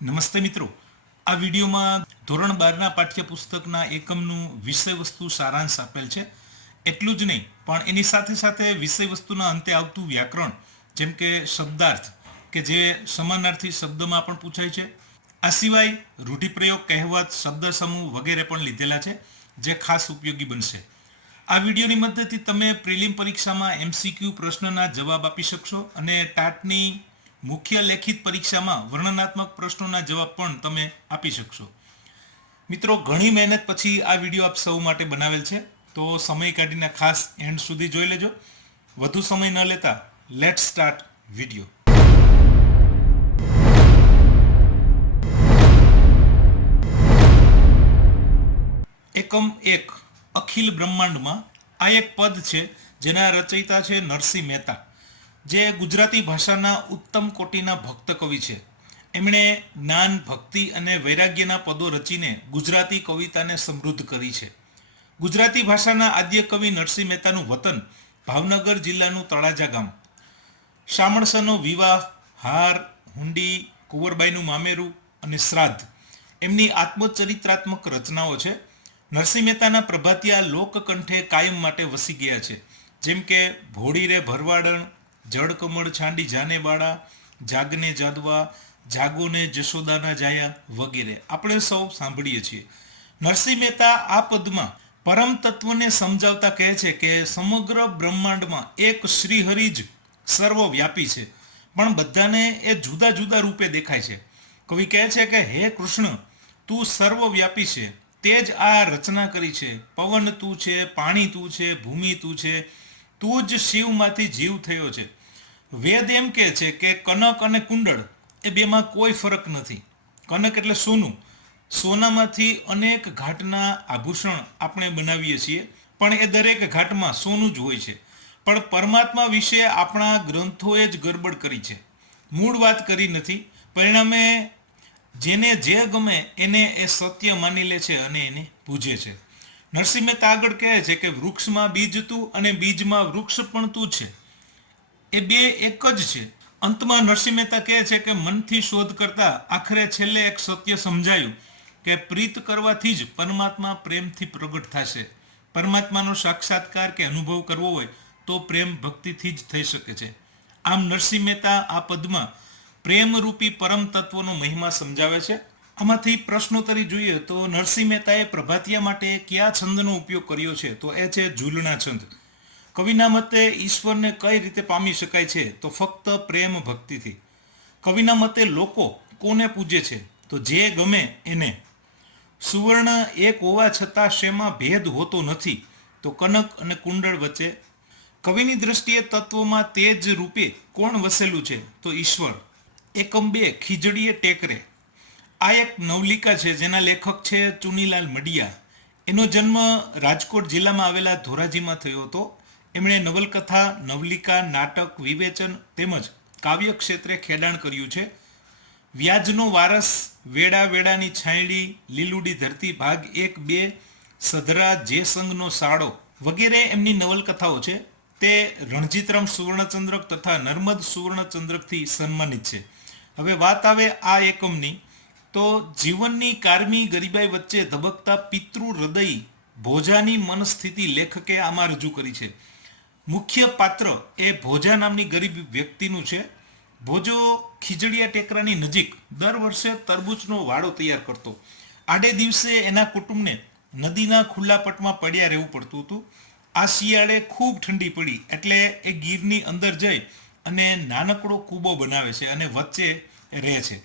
નમસ્તે મિત્રો, આ વિડીયોમાં ધોરણ 12ના પાઠ્યપુસ્તકના એકમનું વિષયવસ્તુ સારાંશ આપેલ છે. એટલું જ નહીં પણ એની સાથે સાથે વિષયવસ્તુના અંતે આવતું વ્યાકરણ, જેમ કે શબ્દાર્થ કે જે સમાનાર્થી શબ્દમાં પણ પૂછાય છે. આ સિવાય રૂઢિપ્રયોગ, કહેવત, શબ્દ સમૂહ વગેરે પણ લીધેલા છે, જે ખાસ ઉપયોગી બનશે. આ વિડીયોની મદદથી તમે પ્રિલિમ પરીક્ષામાં MCQ પ્રશ્નના જવાબ આપી શકશો અને ટાટની મુખ્ય લેખિત પરીક્ષામાં વર્ણનાત્મક પ્રશ્નોના જવાબ પણ તમે આપી શકશો. મિત્રો, ઘણી મહેનત પછી આ વિડીયો આપ સૌ માટે બનાવેલ છે, તો સમય કાઢીને ખાસ એન્ડ સુધી જોઈ લેજો. વધુ સમય ન લેતા લેટ્સ સ્ટાર્ટ વિડીયો. એકમ 1, અખિલ બ્રહ્માંડમાં. આ એક પદ છે જેના રચયિતા છે નરસિંહ મહેતા, જે ગુજરાતી ભાષાના ઉત્તમ કોટીના ભક્ત કવિ છે. એમણે જ્ઞાન, ભક્તિ અને વૈરાગ્યના પદો રચીને ગુજરાતી કવિતાને સમૃદ્ધ કરી છે. ગુજરાતી ભાષાના આદ્ય કવિ નરસિંહ મહેતાનું વતન ભાવનગર જિલ્લાનું તળાજા ગામ. શામળસરનો વિવાહ, હાર, હુંડી, કુંવરબાઈનું મામેરું અને શ્રાદ્ધ એમની આત્મચરિત્રાત્મક રચનાઓ છે. નરસિંહ મહેતાના પ્રભાતિયા લોકકંઠે કાયમ માટે વસી ગયા છે, જેમ કે ભોળી રે ભરવાડણ, જળકમળ છાંડી જાને બાળા, જાગને જાદવા, જાગોને જશોદાના જાયા વગેરે આપણે સૌ સાંભળીએ છીએ. નરસિંહ મહેતા આ પદમાં પરમ તત્વને સમજાવતા કહે છે કે સમગ્ર બ્રહ્માંડમાં એક શ્રીહરિ જ સર્વવ્યાપી છે, પણ બધાને એ જુદા જુદા રૂપે દેખાય છે. કવિ કહે છે કે હે કૃષ્ણ, તું સર્વવ્યાપી છે, તે જ આ રચના કરી છે. પવન તું છે, પાણી તું છે, ભૂમિ તું છે, તું જ શિવમાંથી જીવ થયો છે. વેદ એમ કહે છે કે કનક અને કુંડળ એ બેમાં કોઈ ફરક નથી. કનક એટલે સોનું. સોનામાંથી અનેક ઘાટના આભૂષણ આપણે બનાવીએ છીએ, પણ એ દરેક ઘાટમાં સોનું જ હોય છે. પણ પરમાત્મા વિશે આપણા ગ્રંથોએ જ ગરબડ કરી છે, મૂળ વાત કરી નથી. પરિણામે જેને જે ગમે એને એ સત્ય માની લે છે અને એને પૂજે છે. નરસિંહ મહેતા આગળ કહે છે કે વૃક્ષમાં બીજ તું અને બીજમાં વૃક્ષ પણ તું છે, એ બે એક જ છે. અંતમાં નરસિંહ મહેતા કહે છે કે મનથી શોધ કરતા આખરે છેલ્લે એક સત્ય સમજાયું કે પ્રીત કરવાથી જ પરમાત્મા પ્રેમથી પ્રગટ થશે. પરમાત્માનો સાક્ષાત્કાર કે અનુભવ કરવો હોય તો પ્રેમ ભક્તિથી જ થઈ શકે છે. આમ નરસિંહ મહેતા આ પદમાં પ્રેમરૂપી પરમ તત્વનો મહિમા સમજાવે છે. આમાંથી પ્રશ્નોત્તરી જોઈએ તો નરસિંહ મહેતાએ પ્રભાતિયા માટે કયા છંદનો ઉપયોગ કર્યો છે, તો એ છે ઝૂલણા છંદ. કવિના મતે ઈશ્વરને કઈ રીતે પામી શકાય છે, તો ફક્ત પ્રેમ ભક્તિથી. કવિના મતે લોકો કોને પૂજે છે, તો જે ગમે એને. સુવર્ણ એક હોવા છતાં શેમાં ભેદ હોતો નથી, તો કનક અને કુંડળ વચ્ચે. કવિની દ્રષ્ટિએ તત્વમાં તેજ રૂપે કોણ વસેલું છે, તો ઈશ્વર. એકમ 2, ખીજડીએ ટેકરે. આ એક નવલિકા છે જેના લેખક છે ચુનીલાલ મડિયા. એનો જન્મ રાજકોટ જિલ્લામાં આવેલા ધોરાજીમાં થયો હતો. એમણે નવલકથા, નવલિકા, નાટક, વિવેચન તેમજ કાવ્ય ક્ષેત્રે ખેડાણ કર્યું છે. વ્યાજનો વારસ, વેડા વેડાની છાંયડી, લીલુડી ધરતી ભાગ 1, 2, સધરા જે સંગનો સાડો વગેરે એમની નવલકથાઓ છે. તે રણજીતરામ સુવર્ણચંદ્રક તથા નર્મદ સુવર્ણચંદ્રકથી સન્માનિત છે. હવે વાત આવે આ એકમની, તો જીવનની કારમી ગરીબાઈ વચ્ચે ધબકતા પિતૃ હૃદય ભોજાની મનસ્થિતિ લેખકે આમાં રજૂ કરી છે. મુખ્ય પાત્ર એ ભોજા નામની ગરીબ વ્યક્તિનું છે. ભોજો ખીજડીયા ટેકરાની નજીક દર વર્ષે તરબૂચનો વાડો તૈયાર કરતો. આડે દિવસે એના કુટુંબને નદીના ખુલ્લા પટમાં પડ્યા રહેવું પડતું હતું. આ શિયાળે ખૂબ ઠંડી પડી એટલે એ ગીરની અંદર જઈ અને નાનકડો કૂબો બનાવે છે અને વચ્ચે રહે છે.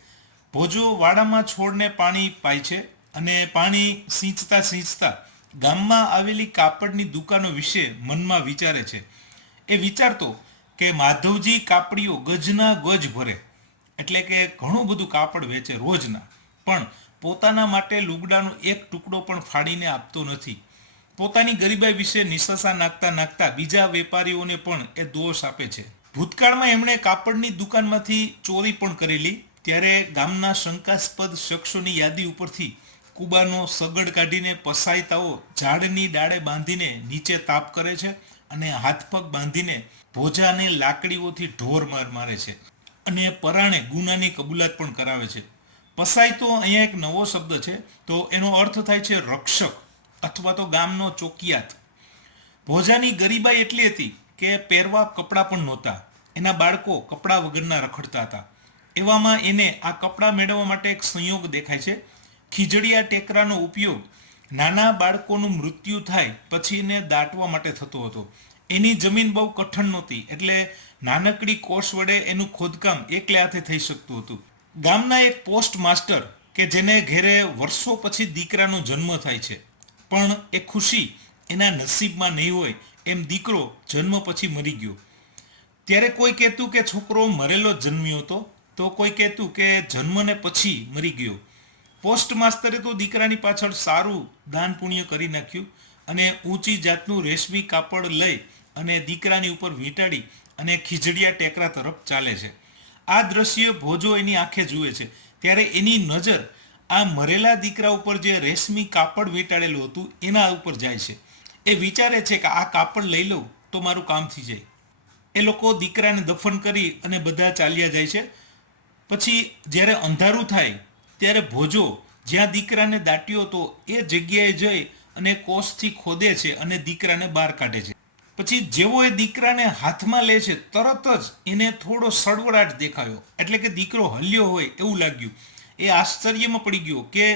ભોજો વાડામાં છોડને પાણી પાય છે અને પાણી સિંચતા સિંચતા ગામમાં આવેલી કાપડની દુકાનો વિશે મનમાં વિચારે છે. એ વિચારતો કે માધવજી કાપડીઓ ગજના ગજ ભરે, એટલે કે ઘણું બધું કાપડ વેચે રોજના, પણ પોતાના માટે લુગડાનો એક ટુકડો પણ ફાડીને આપતો નથી. પોતાની ગરીબાઈ વિશે નિશાસા નાખતા નાખતા બીજા વેપારીઓને પણ એ દોષ આપે છે. ભૂતકાળમાં એમણે કાપડની દુકાનમાંથી ચોરી પણ કરેલી. ત્યારે ગામના શંકાસ્પદ શખ્સોની યાદી ઉપરથી કુબાનો સગડ કાઢીને પસાયતાઓ ઝાડની ડાળે બાંધીને નીચે તાપ કરે છે અને હાથ પગ બાંધીને ભોજાને લાકડીઓથી ઢોર માર મારે છે અને પરાણે ગુનાની કબૂલાત પણ કરાવે છે. પસાઈ તો અહીંયા એક નવો શબ્દ છે, તો એનો અર્થ થાય છે રક્ષક અથવા તો ગામનો ચોકિયાત. ભોજાની ગરીબાઈ એટલી હતી કે પહેરવા કપડાં પણ નહોતા. એના બાળકો કપડાં વગરના રખડતા હતા. એવામાં એને આ કપડાં મેળવવા માટે એક સંયોગ દેખાય છે. ખીજડીયા ટેકરાનો ઉપયોગ નાના બાળકોનું મૃત્યુ થાય પછી એને દાટવા માટે થતો હતો. એની જમીન બહુ કઠણ નહોતી, એટલે નાનકડી કોષ વડે એનું ખોદકામ એકલે હાથે થઈ શકતું હતું. ગામના એક પોસ્ટ માસ્ટર કે જેને ઘેરે વર્ષો પછી દીકરાનો જન્મ થાય છે, પણ એ ખુશી એના નસીબમાં નહીં હોય એમ દીકરો જન્મ પછી મરી ગયો. ત્યારે કોઈ કહેતું કે છોકરો મરેલો જન્મ્યો હતો, તો કોઈ કહેતું કે જન્મને પછી મરી ગયો. પોસ્ટ માસ્તરે તો દીકરાની પાછળ સારું દાન પુણ્ય કરી નાખ્યું અને ઊંચી જાતનું રેશમી કાપડ લઈ અને દીકરાની ઉપર વીંટાળી અને ખીજડીયા ટેકરા તરફ ચાલે છે. આ દ્રશ્ય ભોજો એની આંખે જુએ છે, ત્યારે એની નજર આ મરેલા દીકરા ઉપર જે રેશમી કાપડ વીંટાળેલું હતું એના ઉપર જાય છે. એ વિચારે છે કે આ કાપડ લઈ લઉં તો મારું કામ થઈ જાય. એ લોકો દીકરાને દફન કરી અને બધા ચાલ્યા જાય છે. પછી જ્યારે અંધારું થાય ત્યારે ભોજો જ્યાં દીકરાને દાટ્યો હતો એ જગ્યાએ જઈ અને કોસથી ખોદે છે અને દીકરાને બહાર કાઢે છે. પછી જેવો એ દીકરાને હાથમાં લે છે તરત જ એને થોડો સળવળાટ દેખાયો, એટલે કે દીકરો હલ્યો હોય એવું લાગ્યું. એ આશ્ચર્યમાં પડી ગયો કે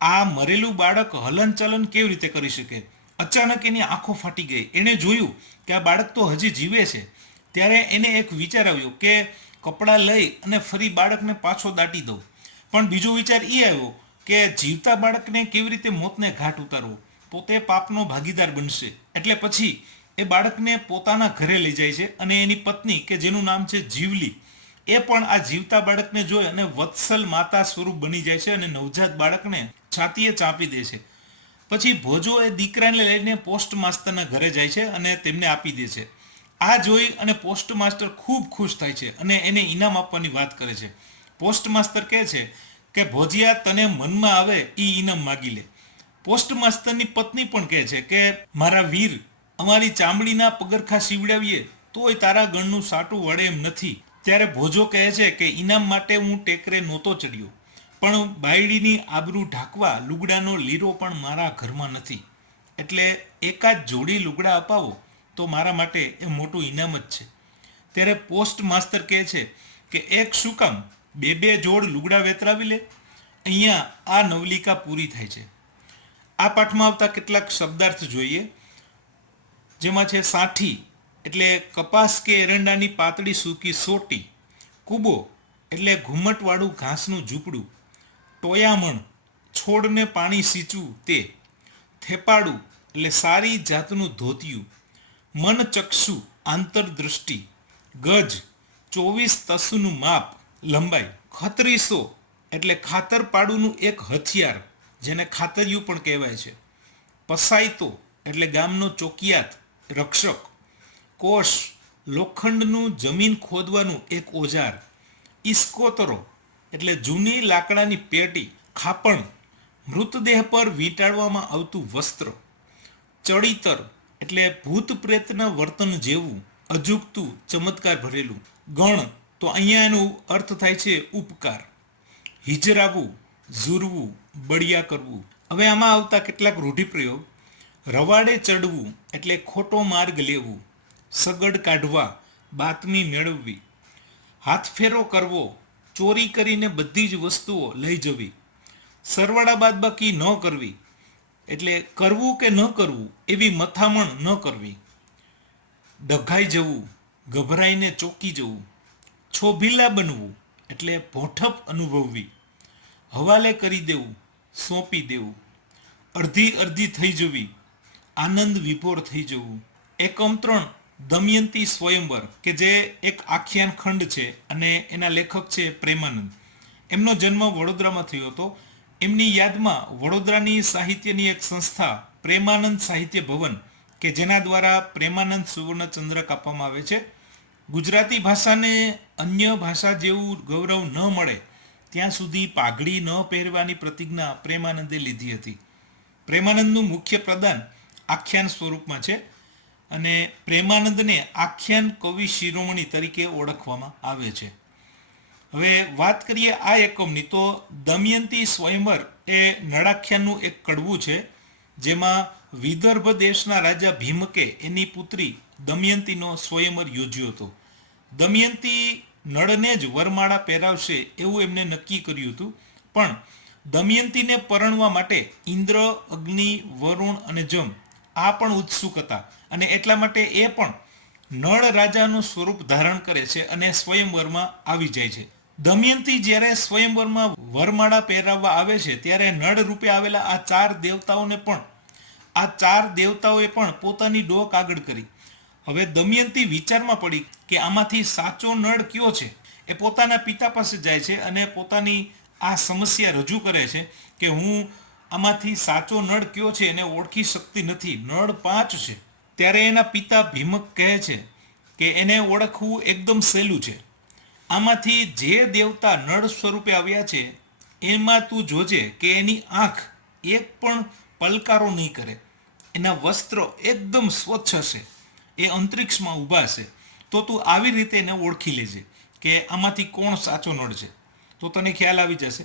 આ મરેલું બાળક હલનચલન કેવી રીતે કરી શકે. અચાનક એની આંખો ફાટી ગઈ. એણે જોયું કે આ બાળક તો હજી જીવે છે. ત્યારે એને એક વિચાર આવ્યો કે કપડાં લઈ અને ફરી બાળકને પાછો દાટી દઉં. પણ બીજો વિચાર એ આવ્યો કે જીવતા બાળકને કેવી રીતે મોતને ઘાટ ઉતારવો, પોતે પાપનો ભાગીદાર બનશે. એટલે પછી એ બાળકને પોતાના ઘરે લઈ જાય છે અને એની પત્ની કે જેનું નામ છે જીવલી, એ પણ આ જીવતા બાળકને જોઈ અને વત્સલ માતા સ્વરૂપ બની જાય છે અને નવજાત બાળકને છાતીએ ચાંપી દે છે. પછી ભોજો એ દીકરાને લઈને પોસ્ટ માસ્તરના ઘરે જાય છે અને તેમને આપી દે છે. આ જોઈ અને પોસ્ટ માસ્ટર ખૂબ ખુશ થાય છે અને એને ઇનામ આપવાની વાત કરે છે. પોસ્ટ માસ્ટર કહે છે કે ભોજિયા તને મનમાં આવે એ ઇનામ માગી લે. પોસ્ટ માસ્ટરની પત્ની પણ કહે છે કે મારા વીર, અમારી ચામડીના પગરખા સીવડાવીએ તોય તારા ગણનું સાટું વળે એમ નથી. ત્યારે ભોજો કહે છે કે ઇનામ માટે હું ટેકરે નહોતો ચડ્યો, પણ બાયડીની આબરૂ ઢાંકવા લુગડાનો લીરો પણ મારા ઘરમાં નથી, એટલે એકાદ જોડી લુગડા અપાવો તો મારા માટે એ મોટું ઇનામ જ છે. ત્યારે પોસ્ટ માસ્ટર કહે છે કે એક શું કામ, બે બે જોડ લુગડા વેતરાવી લે. અહીંયા આ નવલિકા પૂરી થાય છે. આ પાઠમાં આવતા કેટલાક શબ્દાર્થ જોઈએ, જેમાં છે સાઠી એટલે કપાસ કે એરંડાની પાતળી સૂકી સોટી, કૂબો એટલે ઘુમ્મટવાળું ઘાસનું ઝૂંપડું, ટોયામણ છોડને પાણી સિંચવું તે, થેપાડું એટલે સારી જાતનું ધોતિયું, મનચક્ષુ આંતરદૃષ્ટિ, ગજ 24 તસુનું માપ લંબાઈ, ખતરીસો એટલે ખાતરપાડુનું એક હથિયાર જેને ખાતરિયું પણ કહેવાય છે, પસાઈતો એટલે ગામનો ચોકિયાત રક્ષક, કોષ લોખંડનું જમીન ખોદવાનું એક ઓજાર, ઇસ્કોતરો એટલે જૂની લાકડાની પેટી, ખાપણ મૃતદેહ પર વીંટાળવામાં આવતું વસ્ત્ર, ચડિતર એટલે ભૂત પ્રેતના વર્તન જેવું અજુગતું ચમત્કાર ભરેલું, ગણ તો અહીંયા એનો અર્થ થાય છે ઉપકાર, હિજરાવવું, ઝૂરવું, બળિયા કરવું. હવે આમાં આવતા કેટલાક રૂઢિપ્રયોગ, રવાડે ચડવું એટલે ખોટો માર્ગ લેવું, સગડ કાઢવા, બાતમી મેળવવી, હાથફેરો કરવો, ચોરી કરીને બધી જ વસ્તુઓ લઈ જવી, સરવાળા બાદબાકી ન કરવી એટલે કરવું કે ન કરવું એવી મથામણ ન કરવી, ડઘાઈ જવું, ગભરાઈને ચોંકી જવું, છોભીલા બનવું એટલે ભોઠપ અનુભવવી, હવાલે કરી દેવું, સોંપી દેવું, અડધી અડધી થઈ જવી, આનંદ વિભોર થઈ જવું. એકમ 3 દમયંતી સ્વયંવર કે જે એક આખ્યાન ખંડ છે અને એના લેખક છે પ્રેમાનંદ. એમનો જન્મ વડોદરામાં થયો હતો. એમની યાદમાં વડોદરાની સાહિત્યની એક સંસ્થા પ્રેમાનંદ સાહિત્ય ભવન કે જેના દ્વારા પ્રેમાનંદ સુવર્ણચંદ્રક આપવામાં આવે છે. ગુજરાતી ભાષાને અન્ય ભાષા જેવું ગૌરવ ન મળે ત્યાં સુધી પાઘડી ન પહેરવાની પ્રતિજ્ઞા પ્રેમાનંદે લીધી હતી. પ્રેમાનંદનું મુખ્ય પ્રદાન આખ્યાન સ્વરૂપમાં છે અને પ્રેમાનંદને આખ્યાન કવિ શિરોમણી તરીકે ઓળખવામાં આવે છે. હવે વાત કરીએ આ એકમની, તો દમયંતી સ્વયંવર એ નળાખ્યાનનું એક કડવું છે, જેમાં વિદર્ભ દેશના રાજા ભીમકે એની પુત્રી દમયંતીનો સ્વયંવર યોજ્યો હતો. દમયંતી નળને જ વરમાળા પહેરાવશે એવું એમને નક્કી કર્યું હતું, પણ દમયંતીને પરણવા માટે ઇન્દ્ર, અગ્નિ, વરુણ અને જમ આ પણ ઉત્સુક હતા, અને એટલા માટે એ પણ નળ રાજાનું સ્વરૂપ ધારણ કરે છે અને સ્વયંવરમાં આવી જાય છે. દમયંતી જ્યારે સ્વયંવરમાં વરમાળા પહેરાવવા આવે છે, ત્યારે નળ રૂપે આવેલા આ ચાર દેવતાઓએ પણ પોતાની ડોક આગળ કરી. હવે દમયંતી વિચારમાં પડી કે આમાંથી સાચો નળ કયો છે. એ પોતાના પિતા પાસે જાય છે અને પોતાની આ સમસ્યા રજૂ કરે છે કે હું આમાંથી સાચો નળ કયો છે એને ઓળખી શકતી નથી, નળ 5 છે. ત્યારે એના પિતા ભીમક કહે છે કે એને ઓળખવું એકદમ સહેલું છે. આમાંથી જે દેવતા નળ સ્વરૂપે આવ્યા છે એમાં તું જોજે કે એની આંખ એક પણ પલકારો નહીં કરે, એના વસ્ત્રો એકદમ સ્વચ્છ હશે, એ અંતરિક્ષમાં ઊભા છે. તો તું આવી રીતે એને ઓળખી લેજે કે આમાંથી કોણ સાચો નળ છે, તો તને ખ્યાલ આવી જશે.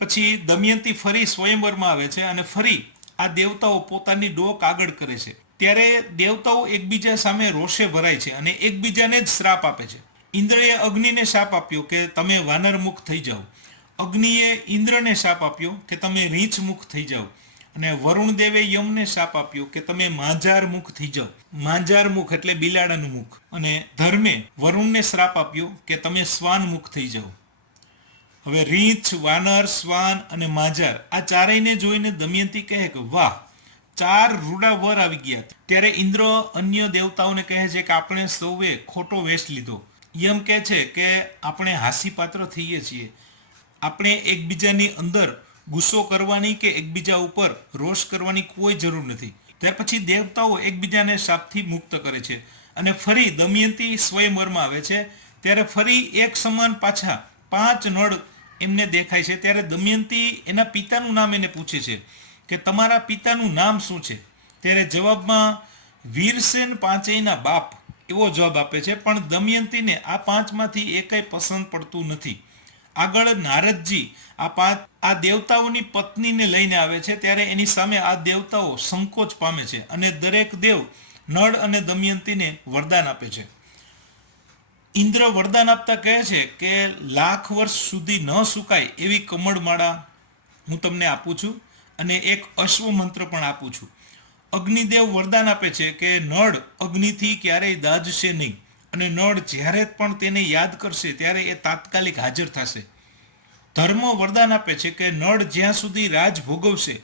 પછી દમયંતી ફરી સ્વયંવરમાં આવે છે અને ફરી આ દેવતાઓ પોતાની ડોક આગળ કરે છે. ત્યારે દેવતાઓ એકબીજા સામે રોષે ભરાય છે અને એકબીજાને જ શ્રાપ આપે છે. ઇન્દ્રએ અગ્નિને શાપ આપ્યો કે તમે વાનરમુખ થઈ જાઓ. અગ્નિએ ઇન્દ્રને શાપ આપ્યો કે તમે રીંછમુખ થઈ જાઓ. અને વરુણ દેવે યમને શાપ આપ્યો કે તમે માંજાર મુખ થઈ જાઓ. માંજાર મુખ એટલે બિલાડાનું મુખ. અને ધર્મે વરુણને શ્રાપ આપ્યો કે તમે શ્વાન મુખ થઈ જાઓ. હવે રીંછ, વાનર, શ્વાન અને માંજાર આ ચારેયને જોઈને દમયંતી કહે કે વાહ, 4 રૂડા વર આવી ગયા. ત્યારે ઇન્દ્ર અન્ય દેવતાઓને કહે છે કે આપણે સૌએ ખોટો વેશ લીધો. યમ કહે છે કે આપણે હાસ્યપાત્ર થઈએ છીએ, આપણે એકબીજાની અંદર ગુસ્સો કરવાની કે એકબીજા ઉપર રોષ કરવાની કોઈ જરૂર નથી. ત્યાર પછી દેવતાઓ એકબીજાને શાપથી મુક્ત કરે છે અને ફરી દમયંતી સ્વયંવરમાં આવે છે. ત્યારે ફરી એક સમાન પાછા 5 નળ એમને દેખાય છે. ત્યારે દમયંતી એના પિતાનું નામ એને પૂછે છે કે તમારા પિતાનું નામ શું છે? ત્યારે જવાબમાં વીરસેન પાંચેયના બાપ એવો જવાબ આપે છે. પણ દમયંતીને આ 5માંથી એકેય પસંદ પડતું નથી. આગળ નારદજી આ દેવતાઓની પત્નીને લઈને આવે છે. ત્યારે એની સામે આ દેવતાઓ સંકોચ પામે છે અને દરેક દેવ નળ અને દમયંતીને વરદાન આપે છે. ઇન્દ્ર વરદાન આપતા કહે છે કે 1,00,000 વર્ષ સુધી ન સુકાય એવી કમળમાળા હું તમને આપું છું અને એક અશ્વ મંત્ર પણ આપું છું. અગ્નિદેવ વરદાન આપે છે કે નળ અગ્નિથી ક્યારેય દાઝશે નહીં અને નળ જ્યારે પણ તેને યાદ કરશે ત્યારે એ તાત્કાલિક હાજર થશે. ધર્મ વરદાન આપે છે કે નળ જ્યાં સુધી રાજ ભોગવશે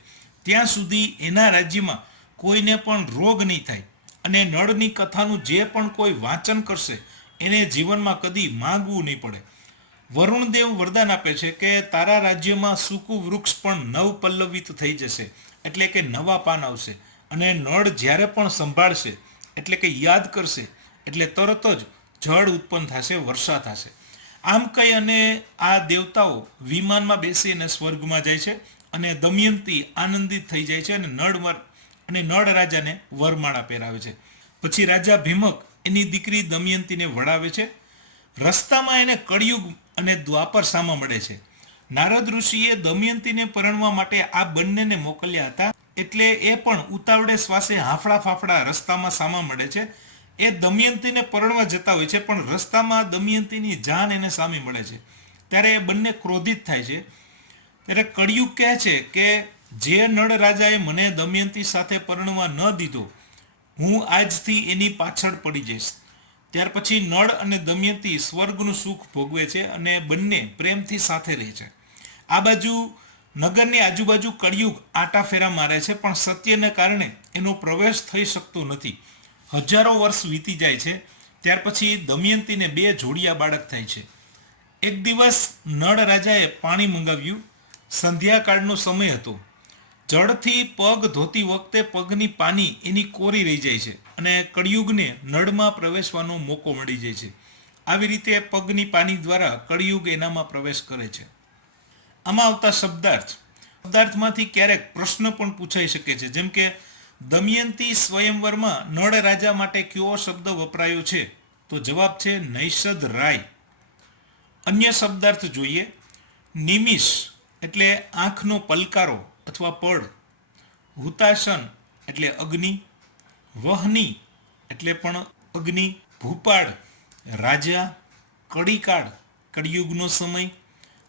ત્યાં સુધી એના રાજ્યમાં કોઈને પણ રોગ નહીં થાય અને નળની કથાનું જે પણ કોઈ વાંચન કરશે એને જીવનમાં કદી માંગવું નહીં પડે. વરુણદેવ વરદાન આપે છે કે તારા રાજ્યમાં સૂકું વૃક્ષ પણ નવપલ્લવિત થઈ જશે, એટલે કે નવા પાન આવશે, અને નળ જ્યારે પણ સંભાળશે એટલે કે યાદ કરશે એટલે તરત જ જળ ઉત્પન્ન થશે, વર્ષા થશે. આમ કહી અને આ દેવતાઓ વિમાનમાં બેસી અને સ્વર્ગમાં જાય છે અને દમયંતી આનંદિત થઈ જાય છે અને નળ રાજાને વરમાળા પહેરાવે છે. પછી રાજા ભીમક એની દીકરી દમયંતીને વળાવે છે. રસ્તામાં એને કળિયુગ અને દ્વાપર સામા મળે છે. નારદ ઋષિએ દમયંતીને પરણવા માટે આ બંનેને મોકલ્યા હતા, એટલે એ પણ ઉતાવળે શ્વાસે હાંફળા ફાફડા રસ્તામાં સામા મળે છે. એ દમયંતીને પરણવા જતા હોય છે, પણ રસ્તામાં દમયંતીની જાન એને સામે મળે છે. ત્યારે એ બંને ક્રોધિત થાય છે. ત્યારે કળિયુગ કહે છે કે જે નળ રાજાએ મને દમયંતી સાથે પરણવા ન દીધો, હું આજથી એની પાછળ પડી જઈશ. ત્યાર પછી નળ અને દમયંતી સ્વર્ગનું સુખ ભોગવે છે અને બંને પ્રેમથી સાથે રહે છે. આ બાજુ નગરની આજુબાજુ કળિયુગ આટા ફેરા મારે છે, પણ સત્યને કારણે એનો પ્રવેશ થઈ શકતો નથી. હજારો વર્ષ વીતી જાય છે. ત્યાર પછી દમયંતીને 2 જોડિયા બાળક થાય છે. એક દિવસ નળ રાજાએ પાણી મંગાવ્યું. સંધ્યાકાળનો સમય હતો. જળથી પગ ધોતી વખતે પગની પાની એની કોરી રહી જાય છે અને કળિયુગને નળમાં પ્રવેશવાનો મોકો મળી જાય છે. આવી રીતે પગની પાની દ્વારા કળિયુગ એનામાં પ્રવેશ કરે છે. આમાં આવતા શબ્દાર્થમાંથી ક્યારેક પ્રશ્ન પણ પૂછાઈ શકે છે, જેમ કે દમયંતી સ્વયંવરમાં નળ રાજા માટે કયો શબ્દ વપરાયો છે? તો જવાબ છે નૈષદ રાય. અન્ય શબ્દાર્થ જોઈએ. નિમિષ એટલે આંખનો પલકારો અથવા પડ. હુતાશન એટલે અગ્નિ. વહની એટલે પણ અગ્નિ. ભૂપાળ રાજા. કડીકાળ કળિયુગનો સમય.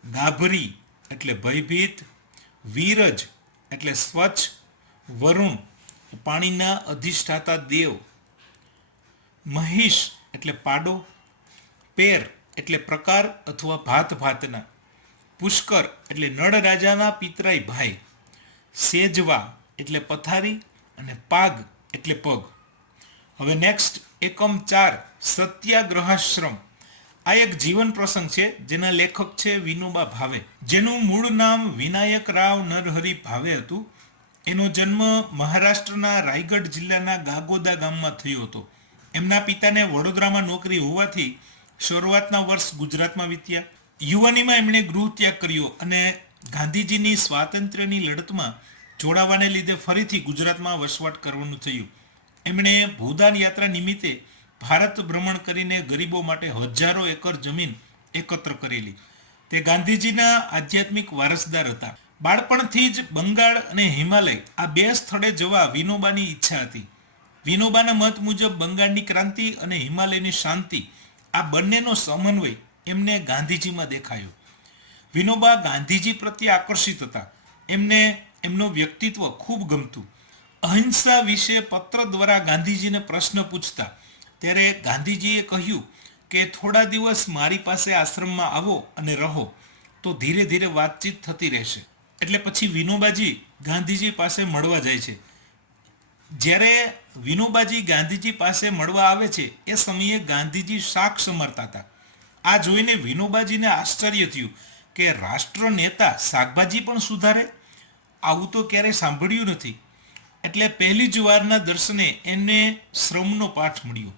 ગાભરી એટલે ભયભીત. વીરજ એટલે સ્વચ્છ. વરુણ પાણીના અધિષ્ઠાતા દેવ. મહિષ એટલે પાડો. પેર એટલે પ્રકાર અથવા ભાત ભાતના. પુષ્કર એટલે નળ રાજાના પિતરાઈ ભાઈ. સેજવા એટલે પથારી અને પાગ એટલે પગ. હવે નેક્સ્ટ એકમ 4 સત્યાગ્રહાશ્રમ. આ એક જીવન પ્રસંગ છે જેના લેખક છે વિનોબા ભાવે, જેનું મૂળ નામ વિનાયક રાવ નરહરી ભાવે હતું. એનો જન્મ મહારાષ્ટ્રના રાયગઢ જિલ્લાના ગાગોદા ગામમાં થયો હતો. એમના પિતાને વડોદરામાં નોકરી હોવાથી શરૂઆતના વર્ષ ગુજરાતમાં વીત્યા. યુવાનીમાં એમણે ગૃહ ત્યાગ કર્યો અને ગાંધીજીની સ્વાતંત્ર્યની લડતમાં જોડાવાને લીધે ફરીથી ગુજરાતમાં વસવાટ કરવાનું થયું. એમણે ભૂદાન યાત્રા નિમિત્તે ભારત ભ્રમણ કરીને ગરીબો માટે હજારો એકર જમીન એકત્ર કરેલી. તે ગાંધીજીના આધ્યાત્મિક વારસદાર હતા. બાળપણથી જ બંગાળ અને હિમાલય આ બે સ્થળે જવા વિનોબાની ઈચ્છા હતી. વિનોબાના મત મુજબ બંગાળની ક્રાંતિ અને હિમાલયની શાંતિ આ બંનેનો સમન્વય એમને ગાંધીજીમાં દેખાયો. વિનોબા ગાંધીજી પ્રત્યે આકર્ષિત હતા. એમને એમનું વ્યક્તિત્વ ખૂબ ગમતું. અહિંસા વિશે પત્ર દ્વારા ગાંધીજીને પ્રશ્ન પૂછતા ત્યારે ગાંધીજીએ કહ્યું કે થોડા દિવસ મારી પાસે આશ્રમમાં આવો અને રહો તો ધીરે ધીરે વાતચીત થતી રહેશે. એટલે પછી વિનોબાજી ગાંધીજી પાસે મળવા જાય છે. જ્યારે વિનોબાજી ગાંધીજી પાસે મળવા આવે છે એ સમયે ગાંધીજી શાક સમારતા હતા. આ જોઈને વિનોબાજીને આશ્ચર્ય થયું કે રાષ્ટ્ર નેતા શાકભાજી પણ સુધારે, આવું તો ક્યારેય સાંભળ્યું નથી. એટલે પહેલી જ વારના દર્શને એમને શ્રમનો પાઠ મળ્યો.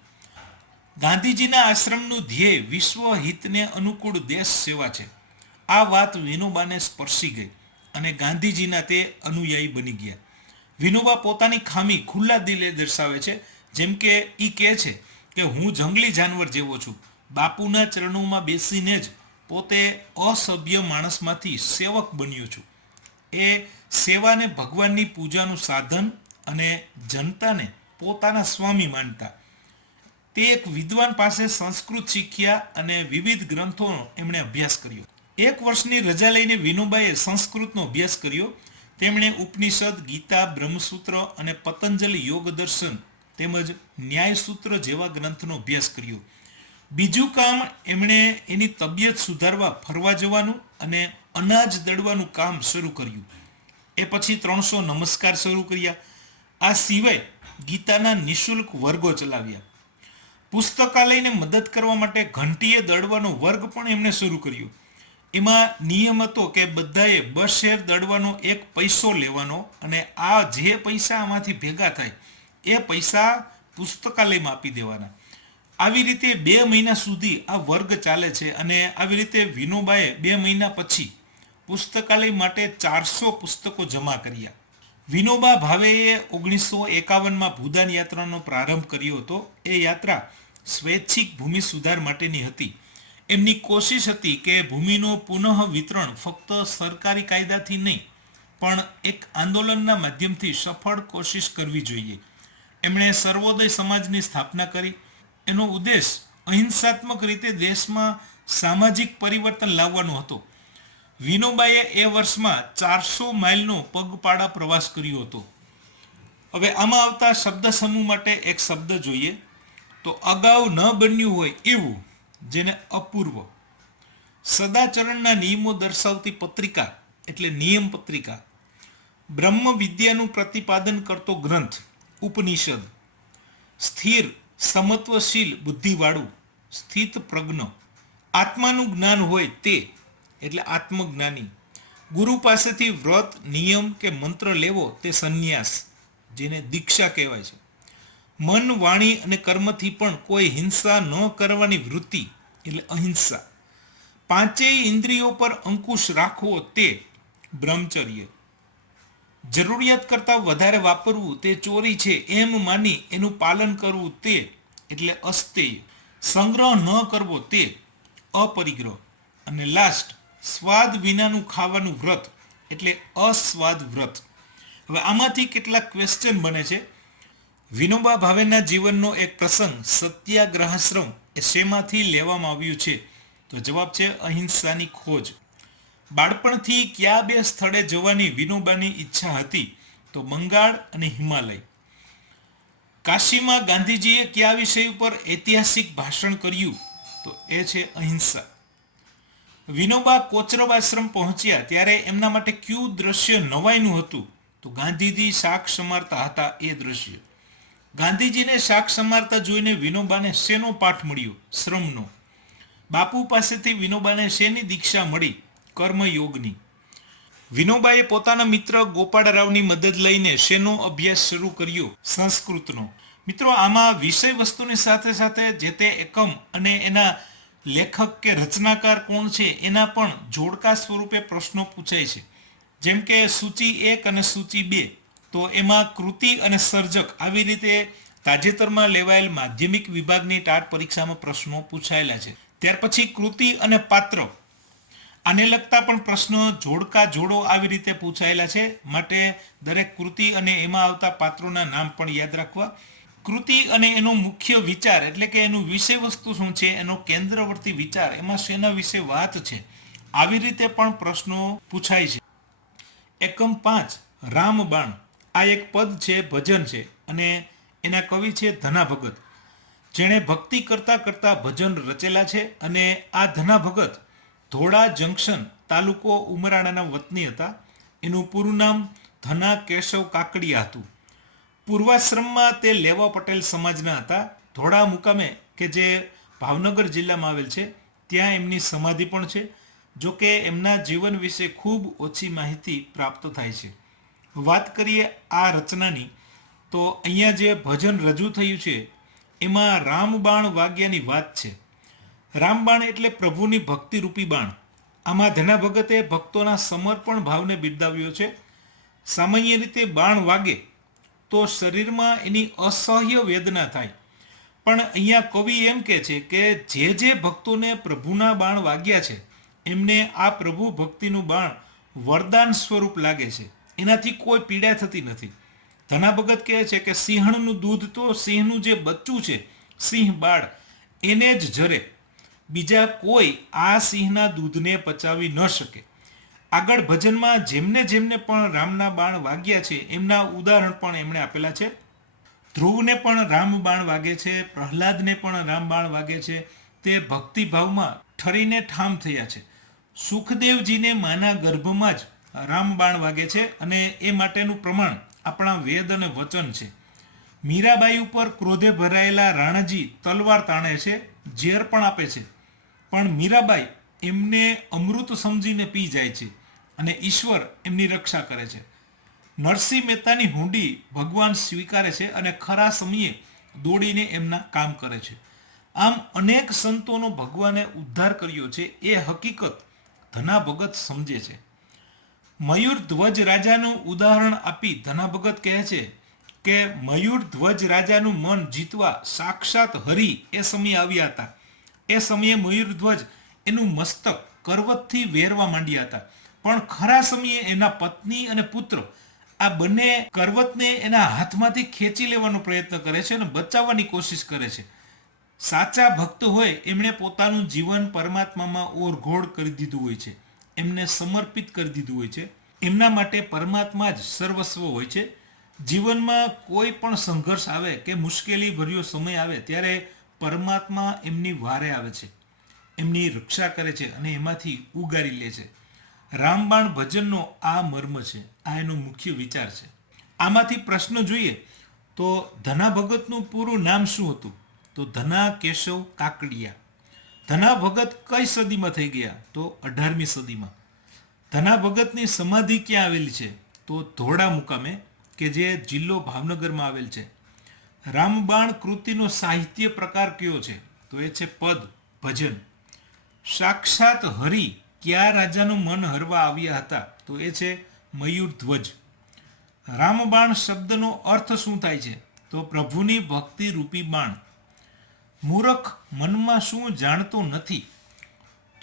ગાંધીજીના આશ્રમનું ધ્યેય વિશ્વ હિતને અનુકૂળ દેશ સેવા છે. આ વાત વિનોબાને સ્પર્શી ગઈ અને ગાંધીજીના તે અનુયાયી બની ગયા. વિનોબા પોતાની ખામી ખુલ્લા દિલે દર્શાવે છે. જેમ કે એ કહે છે કે હું જંગલી જાનવર જેવો છું. બાપુના ચરણોમાં બેસીને જ પોતે અસભ્ય માણસમાંથી સેવક બન્યો છું. એ સેવાને ભગવાનની પૂજાનું સાધન અને જનતાને પોતાના સ્વામી માનતા. તે એક વિદ્વાન પાસે સંસ્કૃત શીખ્યા અને વિવિધ ગ્રંથોનો એમણે અભ્યાસ કર્યો. એક વર્ષની રજા લઈને વિનોબાએ સંસ્કૃતનો અભ્યાસ કર્યો. તેમણે ઉપનિષદ, ગીતા, બ્રહ્મસૂત્ર અને પતંજલિ યોગ દર્શન તેમજ ન્યાયસૂત્ર જેવા ગ્રંથનો અભ્યાસ કર્યો. બીજું કામ એમણે એની તબિયત સુધારવા ફરવા જવાનું અને અનાજ દળવાનું કામ શરૂ કર્યું. એ પછી 300 નમસ્કાર શરૂ કર્યા. આ સિવાય ગીતાના નિઃશુલ્ક વર્ગો ચલાવ્યા. પુસ્તકાલયને મદદ કરવા માટે ઘંટીએ દળવાનો વર્ગ પણ એમણે શરૂ કર્યો. એમાં નિયમ હતો કે બધાએ બસ શેર દળવાનો 1 પૈસો લેવાનો અને આ જે પૈસા આમાંથી ભેગા થાય એ પૈસા પુસ્તકાલયમાં આપી દેવાના. આવી રીતે 2 મહિના સુધી આ વર્ગ ચાલે છે અને આવી રીતે વિનોબાએ 2 મહિના પછી પુસ્તકાલય માટે 400 પુસ્તકો જમા કર્યા. વિનોબા ભાવેએ 1951માં ભૂદાન યાત્રાનો પ્રારંભ કર્યો હતો. એ યાત્રા સ્વૈચ્છિક ભૂમિ સુધાર માટેની હતી. એમની કોશિશ હતી કે ભૂમિનો પુનઃ વિતરણ ફક્ત સરકારી કાયદાથી નહીં પણ એક આંદોલનના માધ્યમથી સફળ કોશિશ કરવી જોઈએ. એમણે સર્વોદય સમાજની સ્થાપના કરી. એનો ઉદ્દેશ અહિંસાત્મક રીતે દેશમાં સામાજિક પરિવર્તન લાવવાનો હતો. વિનોબાએ એ વર્ષમાં 400 માઇલનો પગપાળા પ્રવાસ કર્યો હતો. હવે આમાં આવતા શબ્દ સમૂહ માટે એક શબ્દ જોઈએ તો અગાઉ ન બન્યું હોય એવું, જેને અપૂર્વ. સદાચરણના નિયમો દર્શાવતી પત્રિકા એટલે નિયમ પત્રિકા. બ્રહ્મ વિદ્યાનું પ્રતિપાદન કરતો ગ્રંથ ઉપનિષદ. સ્થિર સમત્વશીલ બુદ્ધિવાળું, સ્થિત પ્રજ્ઞ. આત્માનું જ્ઞાન હોય તે એટલે આત્મજ્ઞાની. ગુરુ પાસેથી વ્રત, નિયમ કે મંત્ર લેવો તે સંન્યાસ, જેને દીક્ષા કહેવાય છે. મન, વાણી અને કર્મથી પણ કોઈ હિંસા ન કરવાની વૃત્તિ એટલે અહિંસા. 5 ઇન્દ્રિયો પર અંકુશ રાખવો તે બ્રહ્મચર્ય. જરૂરિયાત કરતાં વધારે વાપરવું તે ચોરી છે એમ માની એનું પાલન કરવું તે એટલે અસ્તેય. સંગ્રહ ન કરવો તે અપરિગ્રહ. અને લાસ્ટ સ્વાદ વિનાનું ખાવાનું વ્રત એટલે અસ્વાદ વ્રત. હવે આમાંથી કેટલાક ક્વેશ્ચન બને છે. વિનોબા ભાવેના જીવનનો એક પ્રસંગ સત્યાગ્રહાશ્રમ એ શેમાંથી લેવામાં આવ્યું છે? તો જવાબ છે અહિંસાની ખોજ. બાળપણથી કયા બે સ્થળે જવાની વિનોબાની ઈચ્છા હતી? તો બંગાળ અને હિમાલય. કાશીમાં ગાંધીજીએ કયા વિષય ઉપર ઐતિહાસિક ભાષણ કર્યું? તો એ છે અહિંસા. વિનોબા કોચરબ આશ્રમ પહોંચ્યા ત્યારે એમના માટે કયું દ્રશ્ય નવાઈનું હતું? તો ગાંધીજી શાક સમારતા હતા એ દ્રશ્ય. ગાંધીજીને શાક સમારતા જોઈને વિનોબાને શેનો પાઠ મળ્યો? શ્રમનો. બાપુ પાસેથી વિનોબાને શેની દીક્ષા મળી? કર્મયોગની. વિનોબાએ પોતાના મિત્ર ગોપાળરાવની મદદ લઈને શેનો અભ્યાસ શરૂ કર્યો? સંસ્કૃતનો. મિત્રો, આમાં વિષય વસ્તુની સાથે સાથે જે તે એકમ અને એના લેખક કે રચનાકાર કોણ છે એના પણ જોડકા સ્વરૂપે પ્રશ્નો પૂછાય છે. જેમ કે સૂચિ 1 અને સૂચિ 2. તો એમાં કૃતિ અને સર્જક આવી રીતે તાજેતરમાં લેવાયેલ માધ્યમિક વિભાગની ટાટ પરીક્ષામાં પ્રશ્નો પૂછાયેલા છે. ત્યાર પછી કૃતિ અને પાત્ર, આને લગતા પણ પ્રશ્નો જોડકા જોડો આવી રીતે પૂછાયેલા છે. માટે દરેક કૃતિ અને એમાં આવતા પાત્રોના નામ પણ યાદ રાખવા. કૃતિ અને એનો મુખ્ય વિચાર એટલે કે એનું વિષય વસ્તુ શું છે, એનો કેન્દ્રવર્તી વિચાર, એમાં શેના વિશે વાત છે, આવી રીતે પણ પ્રશ્નો પૂછાય છે. એકમ 5 રામબાણ. આ એક પદ છે, ભજન છે અને એના કવિ છે ધના ભગત, જેણે ભક્તિ કરતા કરતા ભજન રચેલા છે. અને આ ધના ભગત ધોળા જંકશન તાલુકો ઉમરાણાના વતની હતા. એનું પૂરું નામ ધના કેશવ કાકડિયા હતું. પૂર્વાશ્રમમાં તે લેવા પટેલ સમાજના હતા. ધોળા મુકામે કે જે ભાવનગર જિલ્લામાં આવેલ છે ત્યાં એમની સમાધિ પણ છે. જો કે એમના જીવન વિશે ખૂબ ઓછી માહિતી પ્રાપ્ત થાય છે. વાત કરીએ આ રચનાની, તો અહીંયા જે ભજન રજૂ થયું છે એમાં રામબાણ વાગ્યાની વાત છે. રામબાણ એટલે પ્રભુની ભક્તિરૂપી બાણ. આમાં ધના ભગતે ભક્તોના સમર્પણ ભાવને બિરદાવ્યો છે. સામાન્ય રીતે બાણ વાગે તો શરીરમાં એની અસહ્ય વેદના થાય, પણ અહીંયા કવિ એમ કહે છે કે જે ભક્તોને પ્રભુના બાણ વાગ્યા છે એમને આ પ્રભુ ભક્તિનું બાણ વરદાન સ્વરૂપ લાગે છે. એનાથી કોઈ પીડા થતી નથી. ધના ભગત કહે છે કે સિંહણનું દૂધ તો સિંહનું જે બચ્ચું છે, સિંહ બાળ, એને જ જરે, બીજા કોઈ આ સિંહના દૂધને પચાવી ન શકે. આગળ ભજનમાં જેમને જેમને પણ રામના બાણ વાગ્યા છે એમના ઉદાહરણ પણ એમણે આપેલા છે. ધ્રુવને પણ રામબાણ વાગે છે, પ્રહલાદને પણ રામબાણ વાગે છે. તે ભક્તિભાવમાં ઠરીને ઠામ થયા છે. સુખદેવજીને માના ગર્ભમાં જ રામબાણ વાગે છે અને એ માટેનું પ્રમાણ આપણા વેદ અને વચન છે. મીરાબાઈ ઉપર ક્રોધે ભરાયેલા રાણાજી તલવાર તાણે છે, ઝેર પણ આપે છે, પણ મીરાબાઈ એમને અમૃત સમજીને પી જાય છે અને ઈશ્વર એમની રક્ષા કરે છે. નરસિંહ મહેતાની હુંડી ભગવાન સ્વીકારે છે અને ખરા સમયે દોડીને એમના કામ કરે છે. આમ અનેક સંતોનો ભગવાને ઉદ્ધાર કર્યો છે એ હકીકત ધના ભગત સમજે છે. મયુર ધ્વજ રાજાનું ઉદાહરણ આપી ધના ભગત કહે છે કે મયુર ધ્વજ રાજાનું મન જીતવા સાક્ષાત હરિ એ સમયે આવ્યા હતા. એ સમયે મયુર ધ્વજ એનું મસ્તક કરવતથી વેરવા માંડ્યા હતા, પણ ખરા સમયે એના પત્ની અને પુત્ર આ બંને કરવતને એના હાથમાંથી ખેંચી લેવાનો પ્રયત્ન કરે છે અને બચાવવાની કોશિશ કરે છે. સાચા ભક્ત હોય એમણે પોતાનું જીવન પરમાત્મામાં ઓરઘોડ કરી દીધું હોય છે, એમને સમર્પિત કરી દીધું હોય છે. એમના માટે પરમાત્મા જ સર્વસ્વ હોય છે. જીવનમાં કોઈ પણ સંઘર્ષ આવે કે મુશ્કેલી ભર્યો સમય આવે ત્યારે પરમાત્મા એમની વારે આવે છે, એમની રક્ષા કરે છે અને એમાંથી ઉગારી લે છે. રામબાણ ભજનનો આ મર્મ છે, આ એનો મુખ્ય વિચાર છે. આમાંથી પ્રશ્ન જોઈએ તો ધના ભગતનું પૂરું નામ શું હતું? તો ધના કેશવ કાકડિયા. ધના ભગત કઈ સદીમાં થઈ ગયા? તો 18મી સદીમાં. ધના ભગતની સમાધિ ક્યાં આવેલી છે? તો ધોળા મુકામે કે જે જિલ્લો ભાવનગરમાં આવેલ છે. રામબાણ કૃતિનો સાહિત્ય પ્રકાર કયો છે? તો એ છે પદ, ભજન. સાક્ષાત હરિ કયા રાજાનું મન હરવા આવ્યા હતા? તો એ છે મયુર ધ્વજ. રામબાણ શબ્દનો અર્થ શું થાય છે? તો પ્રભુની ભક્તિ રૂપી બાણ. મૂરખ મનમાં શું જાણતો નથી?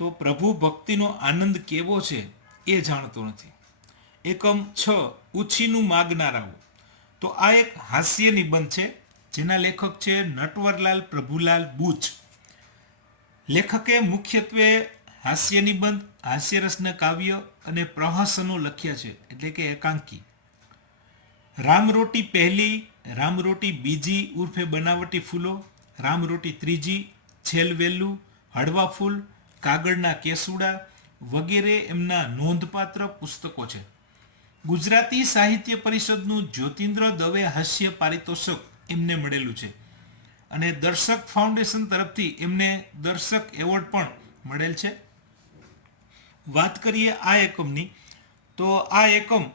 તો પ્રભુ ભક્તિનો આનંદ કેવો છે એ જાણતો નથી. એકમ 6 ઉછીનું માગનારાઓ. તો આ એક હાસ્ય નિબંધ છે જેના લેખક છે નટવરલાલ પ્રભુલાલ બુચ. લેખકે મુખ્યત્વે હાસ્ય નિબંધ, હાસ્યરસના કાવ્ય અને પ્રહસનો લખ્યા છે, એટલે કે એકાંકી. રામરોટી પહેલી, રામરોટી બીજી ઉર્ફે બનાવટી ફૂલો, રામરોટી ત્રીજી, છેલવેલું, હળવા ફૂલ, કાગળના કેસુડા વગેરે એમના નોંધપાત્ર પુસ્તકો છે. ગુજરાતી સાહિત્ય પરિષદનું જ્યોતિન્દ્ર દવે હાસ્ય પારિતોષક એમને મળેલું છે અને દર્શક ફાઉન્ડેશન તરફથી એમને દર્શક એવોર્ડ પણ મળેલ છે. વાત કરીએ આ એકમની, તો આ એકમ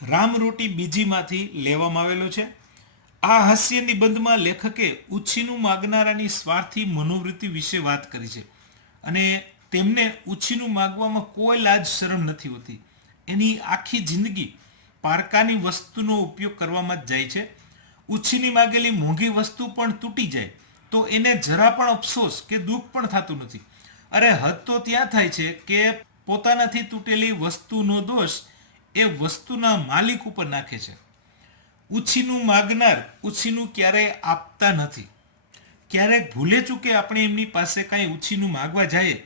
રામરોટી બીજીમાંથી લેવામાં આવેલો છે. આ હાસ્ય નિબંધમાં લેખકે ઉછીનું માગનારાની સ્વાર્થી મનોવૃત્તિ વિશે વાત કરી છે અને તેમને ઉછીનું માગવામાં કોઈ લાજ શરમ નથી હોતી. એની આખી જિંદગી પારકાની વસ્તુનો ઉપયોગ કરવામાં જ જાય છે. ઉછીની માગેલી મોંઘી વસ્તુ પણ તૂટી જાય તો એને જરા પણ અફસોસ કે દુઃખ પણ થતું નથી. અરે હદ તો ત્યાં થાય છે કે પોતાનાથી તૂટેલી વસ્તુનો દોષ એ વસ્તુના માલિક ઉપર નાખે છે. ઉછીનું માગનાર ઉછીનું ક્યારેય આપતા નથી. ક્યારેક ભૂલે ચૂકે આપણે એમની પાસે કાંઈ ઉછીનું માગવા જઈએ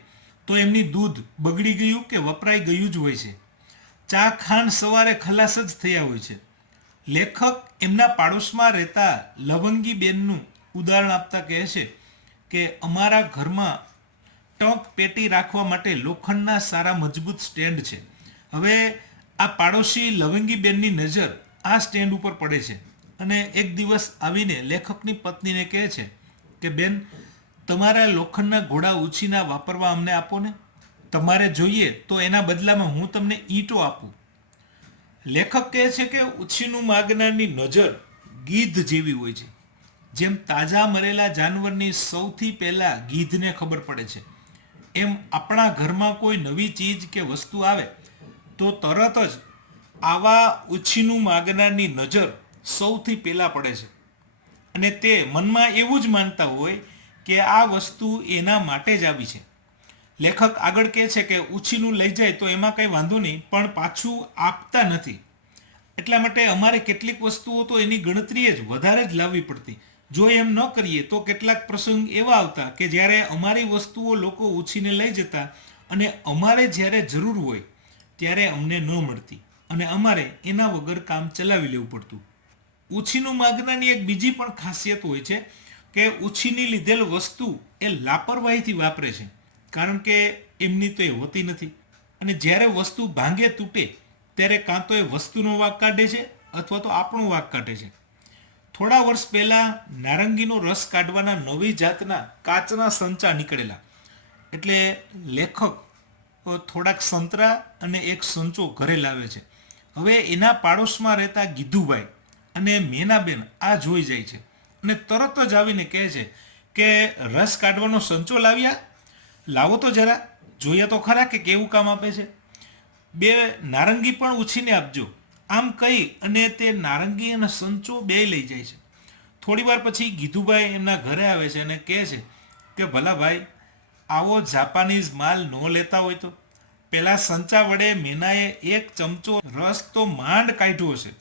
તો એમની દૂધ બગડી ગયું કે વપરાઈ ગયું જ હોય છે. ચા ખાંડ સવારે ખલાસ જ થયા હોય છે. લેખક એમના પાડોશમાં રહેતા લવંગી બેનનું ઉદાહરણ આપતા કહે છે કે અમારા ઘરમાં ટંક પેટી રાખવા માટે લોખંડના સારા મજબૂત સ્ટેન્ડ છે. હવે આ પાડોશી લવંગી બેનની નજર આ સ્ટેન્ડ ઉપર પડે છે અને એક દિવસ આવીને લેખકની પત્નીને કહે છે કે બેન, તમારા લોખંડના ઘોડા ઉછીના વાપરવા અમને આપો ને. તમારે જોઈએ તો એના બદલામાં હું તમને ઈંટો આપું. લેખક કહે છે કે ઉછીનું માગનારની નજર ગીધ જેવી હોય છે. જેમ તાજા મરેલા જાનવરની સૌથી પહેલા ગીધને ખબર પડે છે, એમ આપણા ઘરમાં કોઈ નવી ચીજ કે વસ્તુ આવે તો તરત જ આવા ઉછીનું માગનારની નજર સૌથી પહેલા પડે છે અને તે મનમાં એવું જ માનતા હોય કે આ વસ્તુ એના માટે જ આવી છે. લેખક આગળ કહે છે કે ઉછીનું લઈ જાય તો એમાં કંઈ વાંધો નહીં, પણ પાછું આપતા નથી. એટલા માટે અમારે કેટલીક વસ્તુઓ તો એની ગણતરીએ જ વધારે જ લાવવી પડતી. જો એમ ન કરીએ તો કેટલાક પ્રસંગ એવા આવતા કે જ્યારે અમારી વસ્તુઓ લોકો ઉછીને લઈ જતા અને અમારે જ્યારે જરૂર હોય ત્યારે અમને ન મળતી અને અમારે એના વગર કામ ચલાવી લેવું પડતું. ઉછીનું માગનારની એક બીજી પણ ખાસિયત હોય છે કે ઉછીની લીધેલ વસ્તુ એ લાપરવાહીથી વાપરે છે, કારણ કે એમની તો એ હોતી નથી અને જ્યારે વસ્તુ ભાંગે તૂટે ત્યારે કાં તો એ વસ્તુનો વાંક કાઢે છે અથવા તો આપણો વાંક કાઢે છે. થોડા વર્ષ પહેલાં નારંગીનો રસ કાઢવાના નવી જાતના કાચના સંચા નીકળેલા, એટલે લેખક થોડાક સંતરા અને એક સંચો ઘરે લાવે છે. હવે એના પાડોશમાં રહેતા ગીધુભાઈ અને મેનાબેન આ જોઈ જાય છે અને તરત જ આવીને કહે છે કે રસ કાઢવાનો સંચો લાવ્યા, લાવો તો જરા, જોઈએ તો ખરા કે કેવું કામ આપે છે. 2 નારંગી પણ ઉછીને આપજો. આમ કહી અને તે નારંગી અને સંચો 2 લઈ જાય છે. થોડી વાર પછી ગીધુભાઈ એમના ઘરે આવે છે અને કહે છે કે ભલા ભાઈ, આવો જાપાનીઝ માલ ન લેતા હોય તો. પેલા સંચા વડે મેનાએ 1 ચમચો રસ તો માંડ કાઢ્યો છે,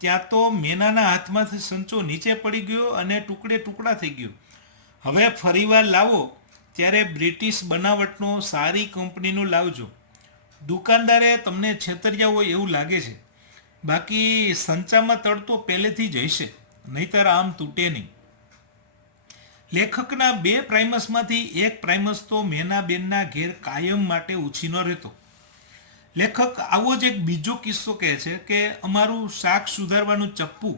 ત્યાં તો મેનાના હાથમાંથી સંચો નીચે પડી ગયો અને ટુકડે ટુકડા થઈ ગયો. હવે ફરીવાર લાવો ત્યારે બ્રિટિશ બનાવટનો સારી કંપનીનો લાવજો. દુકાનદારે તમને છેતર્યા હોય એવું લાગે છે, બાકી સંચામાં તળતો પહેલેથી જ હશે, નહીતર આમ તૂટે નહીં. લેખકના 2 પ્રાઇમસમાંથી એક પ્રાઇમસ તો મેનાબેનના ઘેર કાયમ માટે ઉછીનો રહેતો. લેખક આવો જ એક બીજો કિસ્સો કહે છે કે અમારું શાક સુધારવાનું ચપ્પુ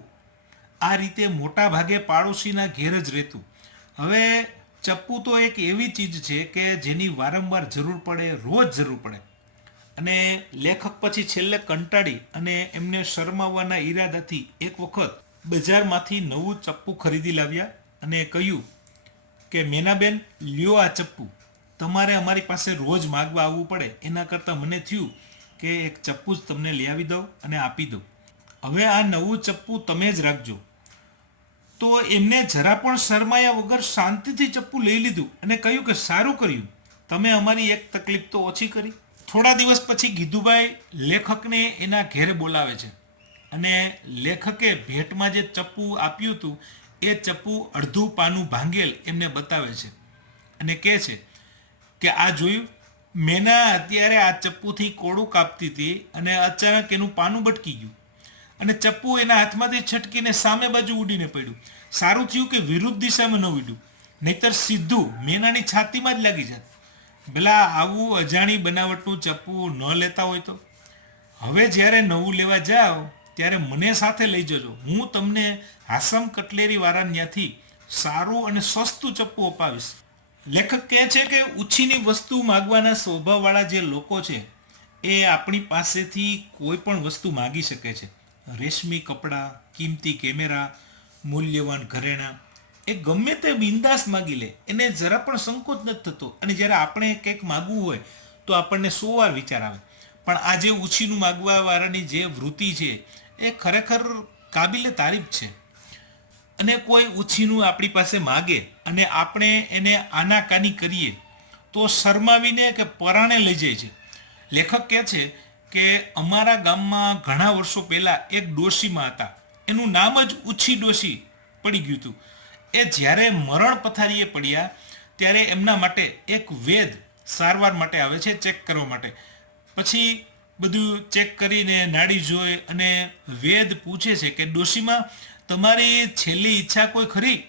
આ રીતે મોટા ભાગે પાડોશીના ઘેર જ રહેતું. હવે ચપ્પુ તો એક એવી ચીજ છે કે જેની વારંવાર જરૂર પડે, રોજ જરૂર પડે. અને લેખક પછી છેલ્લે કંટાળી અને એમને શરમાવવાના ઈરાદાથી એક વખત બજારમાંથી નવું ચપ્પુ ખરીદી લાવ્યા અને કહ્યું કે મેનાબેન, લ્યો આ ચપ્પુ. તમારે અમારી પાસે રોજ માગવા આવવું પડે એના કરતાં મને થયું કે એક ચપ્પુ જ તમને લઈ આવી દઉં અને આપી દઉં. હવે આ નવું ચપ્પુ તમે જ રાખજો. તો એમને જરા પણ શરમાયા વગર શાંતિથી ચપ્પુ લઈ લીધું અને કહ્યું કે સારું કર્યું, તમે અમારી એક તકલીફ તો ઓછી કરી. થોડા દિવસ પછી ગીધુભાઈ લેખકને એના ઘેરે બોલાવે છે અને લેખકે ભેટમાં જે ચપ્પુ આપ્યું હતું એ ચપ્પુ અડધું પાનું ભાંગેલ એમને બતાવે છે અને કહે છે કે આ જોયું, મેના અત્યારે આ ચપ્પુથી કોળું કાપતી હતી અને અચાનક એનું પાનું બટકી ગયું અને ચપ્પુ એના હાથમાંથી છટકીને સામે બાજુ ઉડીને પડ્યું. સારું થયું કે વિરુદ્ધ દિશામાં ન ઉડ્યું, નહીતર સીધું મેનાની છાતીમાં જ લાગી જાત. ભલા આવું અજાણી બનાવટનું ચપ્પુ ન લેતા હોય તો. હવે જ્યારે નવું લેવા જાઓ ત્યારે મને સાથે લઈ જજો. હું તમને હાસમ કટલેરી વાળા ત્યાંથી સારું અને સસ્તું ચપ્પુ અપાવીશ. લેખક કહે છે કે ઉછીની વસ્તુ માગવાના સ્વભાવવાળા જે લોકો છે એ આપણી પાસેથી કોઈ પણ વસ્તુ માગી શકે છે. રેશમી કપડાં, કિંમતી કેમેરા, મૂલ્યવાન ઘરેણાં, એ ગમે તે બિંદાસ માગી લે, એને જરા પણ સંકોચ નથી થતો. અને જ્યારે આપણે કંઈક માગવું હોય તો આપણને 100 વાર વિચાર આવે. પણ આ જે ઉછીનું માગવા વાળાની જે વૃત્તિ છે એ ખરેખર કાબિલે તારીફ છે. અને કોઈ ઉછીનું આપણી પાસે માગે અને આપણે એને આનાકાની કરીએ તો શરમાવીને કે પરાણે લઈ જાય છે. લેખક કહે છે કે અમારા ગામમાં ઘણા વર્ષો પહેલાં એક ડોશીમાં હતા, એનું નામ જ ઉછી ડોશી પડી ગયું હતું. એ જ્યારે મરણ પથારીએ પડ્યા ત્યારે એમના માટે એક વેદ સારવાર માટે આવે છે, ચેક કરવા માટે. પછી બધું ચેક કરીને નાડી જોઈ અને વેદ પૂછે છે કે ડોશીમાં તમારી છેલ્લી ઈચ્છા કોઈ ખરી?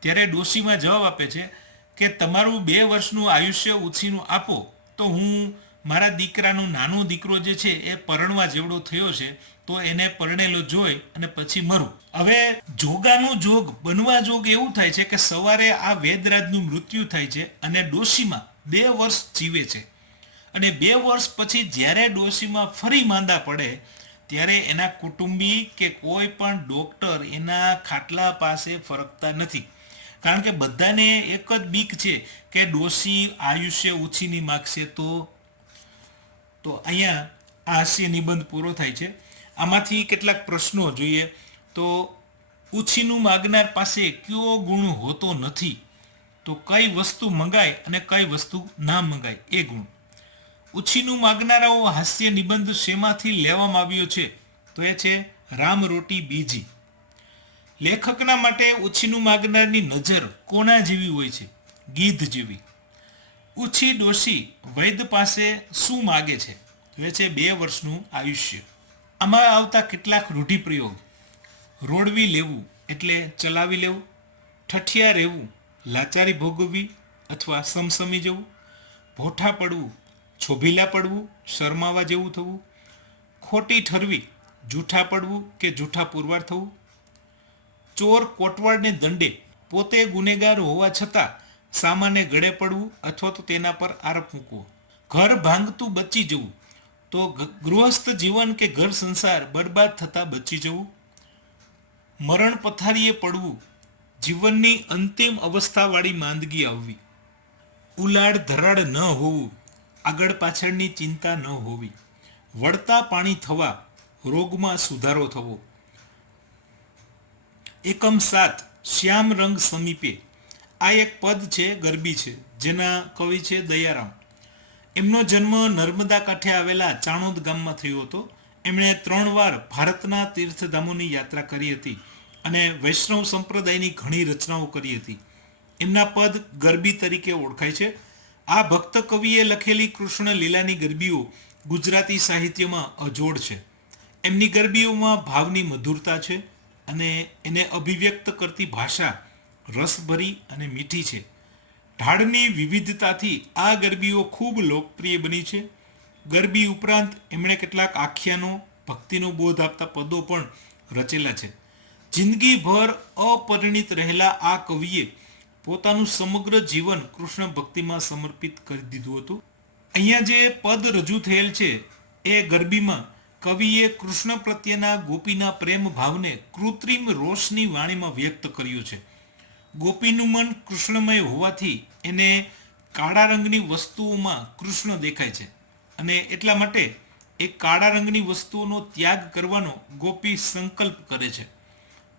ત્યારે ડોશીમાં જવાબ આપે છે કે તમારું 2 વર્ષનું આયુષ્ય ઉછીનું આપો તો હું મારા દીકરાનો નાનો દીકરો જે છે એ પરણવા જેવડો થયો છે તો એને પરણેલો જોઈ અને પછી મરું. હવે જોગાનું જોગ બનવા જોગ એવું થાય છે કે સવારે આ વેદરાજનું મૃત્યુ થાય છે અને ડોશીમાં 2 વર્ષ જીવે છે. અને 2 વર્ષ પછી જ્યારે ડોશીમાં ફરી માંદા પડે ત્યારે એના કુટુંબી કે કોઈ પણ ડૉક્ટર એના ખાટલા પાસે ફરકતા નથી. કારણ કે બધાને એક જ બીક છે કે ડોશી આયુષ્ય ઉછીની માગશે તો અહીંયા આ હાસ્ય નિબંધ પૂરો થાય છે. આમાંથી કેટલાક પ્રશ્નો જોઈએ તો ઉછીનું માગનાર પાસે કયો ગુણ હોતો નથી? તો કઈ વસ્તુ મંગાય અને કઈ વસ્તુ ના મંગાય એ ગુણ. ઉછીનું માગનારાઓ હાસ્ય નિબંધ શેમાંથી લેવામાં આવ્યો છે? તો એ છે રામ રોટી બીજી. લેખકના માટે ઉછીનું માગનારની નજર કોના જેવી હોય છે? ગીધ જેવી. ઉછી ડોશી વૈદ્ય પાસે શું માગે છે? તો એ છે 2 વર્ષનું આયુષ્ય. આમાં આવતા કેટલાક રૂઢિપ્રયોગ: રોડવી લેવું એટલે ચલાવી લેવું, ઠઠિયા રહેવું લાચારી ભોગવવી અથવા સમસમી જવું, ભોઠા પડવું છોભીલા પડવું શરમાવા જેવું થવું, ખોટી ઠરવી જૂઠા પડવું કે જૂઠા પુરવાર થવું, ચોર કોટવાળને દંડે પોતે ગુનેગાર હોવા છતાં સામાને ગળે પડવું અથવા તો તેના પર આરોપ મૂકવો, ઘર ભાંગતું બચી જવું તો ગૃહસ્થ જીવન કે ઘર સંસાર બરબાદ થતાં બચી જવું, મરણ પથારીએ પડવું જીવનની અંતિમ અવસ્થાવાળી માંદગી આવવી, ઉલાડ ધરાડ ન હોવું આગળ પાછળની ચિંતા ન હોવી, વળતા પાણી થવા રોગમાં સુધારો થવો. એકમ 7 શ્યામ રંગ સમીપે. આ એક પદ છે, ગરબી છે, જેના કવિ છે દયારામ. એમનો જન્મ નર્મદા કાંઠે આવેલા ચાણોદ ગામમાં થયો હતો. એમણે 3 વાર ભારતના તીર્થધામોની યાત્રા કરી હતી અને વૈષ્ણવ સંપ્રદાયની ઘણી રચનાઓ કરી હતી. એમના પદ ગરબી તરીકે ઓળખાય છે. આ ભક્ત કવિએ લખેલી કૃષ્ણ લીલાની ગરબીઓ ગુજરાતી સાહિત્યમાં અજોડ છે. એમની ગરબીઓમાં ભાવની મધુરતા છે અને એને અભિવ્યક્ત કરતી ભાષા રસભરી અને મીઠી છે. ઢાળની વિવિધતાથી આ ગરબીઓ ખૂબ લોકપ્રિય બની છે. ગરબી ઉપરાંત એમણે કેટલાક આખ્યાનો, ભક્તિનો બોધ આપતા પદો પણ રચેલા છે. જિંદગીભર અપરિણિત રહેલા આ કવિએ પોતાનું સમગ્ર જીવન કૃષ્ણ ભક્તિમાં સમર્પિત કરી દીધું હતું. અહીંયા જે પદ રજૂ થયેલ છે એ ગરબીમાં કવિએ કૃષ્ણ પ્રત્યેના ગોપીના પ્રેમ ભાવને કૃત્રિમ રોષની વાણીમાં વ્યક્ત કર્યો છે. ગોપીનું મન કૃષ્ણમય હોવાથી એને કાળા રંગની વસ્તુઓમાં કૃષ્ણ દેખાય છે અને એટલા માટે એ કાળા રંગની વસ્તુઓનો ત્યાગ કરવાનો ગોપી સંકલ્પ કરે છે.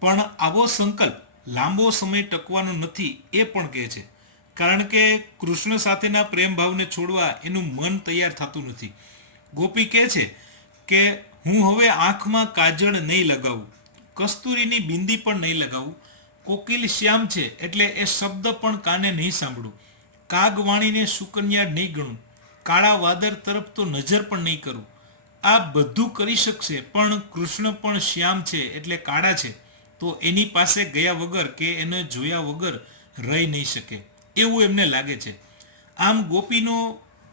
પણ આવો સંકલ્પ લાંબો સમય ટકવાનો નથી એ પણ કહે છે. કારણ કે કૃષ્ણ સાથેના પ્રેમ ભાવને છોડવા એનું મન તૈયાર થતું નથી. ગોપી કહે છે કે હું હવે આંખમાં કાજળ નહીં લગાવું, કસ્તુરીની બિંદી પણ નહીં લગાવું, કોકિલ શ્યામ છે એટલે એ શબ્દ પણ કાને નહીં સાંભળું, કાગવાણીને સુકન્યા નહીં ગણું, કાળા વાદળ તરફ તો નજર પણ નહીં કરું. આ બધું કરી શકશે પણ કૃષ્ણ પણ શ્યામ છે એટલે કાળા છે તો એની પાસે ગયા વગર કે એને જોયા વગર રહી નહીં શકે એવું એમને લાગે છે. આમ ગોપીનો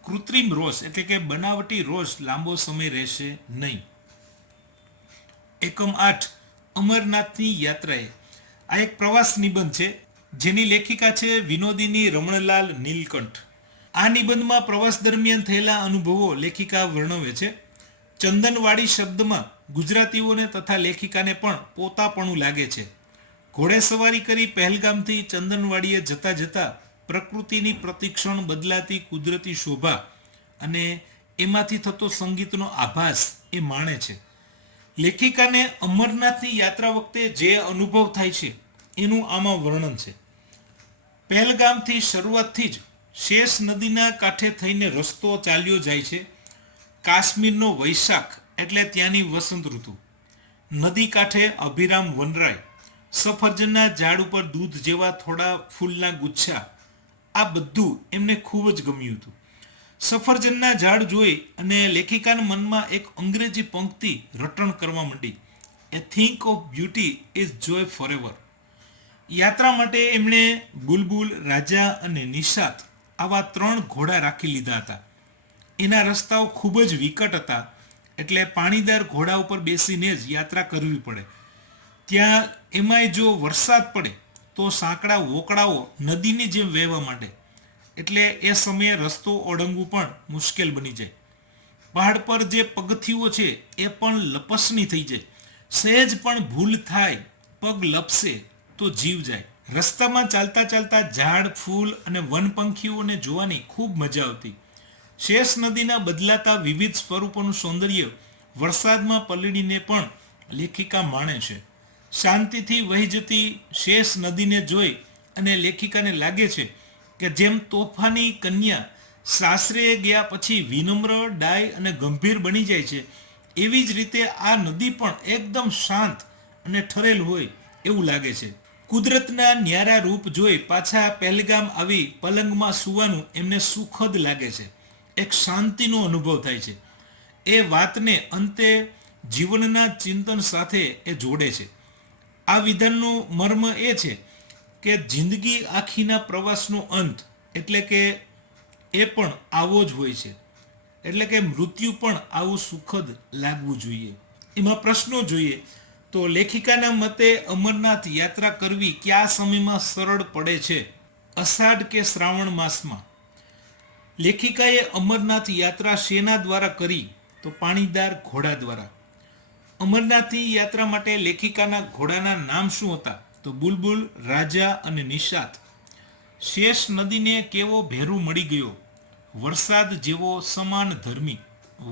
કૃત્રિમ રોષ એટલે કે બનાવટી રોષ લાંબો સમય રહેશે નહીં. એકમ 8 અમરનાથની યાત્રાએ. આ એક પ્રવાસ નિબંધ છે જેની લેખિકા છે વિનોદિની રમણલાલ નીલકંઠ. આ નિબંધમાં પ્રવાસ દરમિયાન થયેલા અનુભવો લેખિકા વર્ણવે છે. ચંદનવાડી શબ્દમાં ગુજરાતીઓને તથા લેખિકાને પણ પોતાપણું લાગે છે. ઘોડેસવારી કરી પહેલગામથી ચંદનવાડીએ જતા જતા પ્રકૃતિની પ્રતિક્ષણ બદલાતી કુદરતી શોભા અને એમાંથી થતો સંગીતનો આભાસ એ માણે છે. લેખિકાને અમરનાથની યાત્રા વખતે જે અનુભવ થાય છે એનું આમાં વર્ણન છે. પહેલગામથી શરૂઆતથી જ શેષ નદીના કાંઠે થઈને રસ્તો ચાલ્યો જાય છે. કાશ્મીરનો વૈશાખ એટલે ત્યાંની વસંત ઋતુ, નદી કાંઠે અભિરામ વનરાય, સફરજનના ઝાડ ઉપર દૂધ જેવા થોડા ફૂલના ગુચ્છા, આ બધું એમને ખૂબ જ ગમ્યું હતું. સફરજનના ઝાડ જોઈ અને લેખિકાના મનમાં એક અંગ્રેજી પંક્તિ રટણ કરવા માંડી, a thing of beauty is joy forever. યાત્રા માટે એમણે બુલબુલ, રાજા અને નિશાત આવા 3 ઘોડા રાખી લીધા હતા. એના રસ્તાઓ ખૂબ જ વિકટ હતા એટલે પાણીદાર ઘોડા ઉપર બેસીને જ યાત્રા કરવી પડે. ત્યાં એમાંય જો વરસાદ પડે તો સાંકડા વોકડાઓ નદીની જેમ વહેવા માંડે એટલે એ સમયે રસ્તો ઓળંગવું પણ મુશ્કેલ બની જાય. પહાડ પર જે પગથિયું છે એ પણ લપસણી થઈ જાય. સહેજ પણ ભૂલ થાય, પગ લપસે તો જીવ જાય. રસ્તામાં ચાલતા ચાલતા ઝાડ, ફૂલ અને વનપંખીઓને જોવાની ખૂબ મજા આવતી. શેષ નદીના બદલાતા વિવિધ સ્વરૂપોનું સૌંદર્ય વરસાદમાં પલળીને પણ લેખિકા માણે છે. શાંતિથી વહી જતી શેષ નદીને જોઈ અને લેખિકાને લાગે છે કે જેમ તોફાની કન્યા સાસરે ગયા પછી વિનમ્ર, ડાય અને ગંભીર બની જાય છે, એવી જ રીતે આ નદી પણ એકદમ શાંત અને ઠરેલ હોય એવું લાગે છે. કુદરતના ન્યારા રૂપ જોઈ પાછા પહેલગામ આવી પલંગમાં સૂવાનું એમને સુખદ લાગે છે. એક શાંતિનો અનુભવ થાય છે. એ વાતને અંતે જીવનના ચિંતન સાથે એ જોડે છે. આ વિધાનનો મર્મ એ છે કે જિંદગી આખીના પ્રવાસનો અંત એટલે કે એ પણ આવો જ હોય છે. એટલે કે મૃત્યુ પણ આવું સુખદ લાગવું જોઈએ. એમાં પ્રશ્નો જોઈએ તો લેખિકાના મતે અમરનાથ યાત્રા કરવી કયા સમયમાં સરળ પડે છે? અષાઢ કે શ્રાવણ માસમાં. લેખિકાએ અમરનાથ યાત્રા શેના દ્વારા કરી? તો પાણીદાર ઘોડા દ્વારા. અમરનાથની યાત્રા માટે લેખિકાના ઘોડાના નામ શું હતા? તો બુલબુલ, રાજા અને નિશાત. શેષ નદીને કેવો ભેરું મળી ગયો? વરસાદ જેવો સમાન ધર્મી.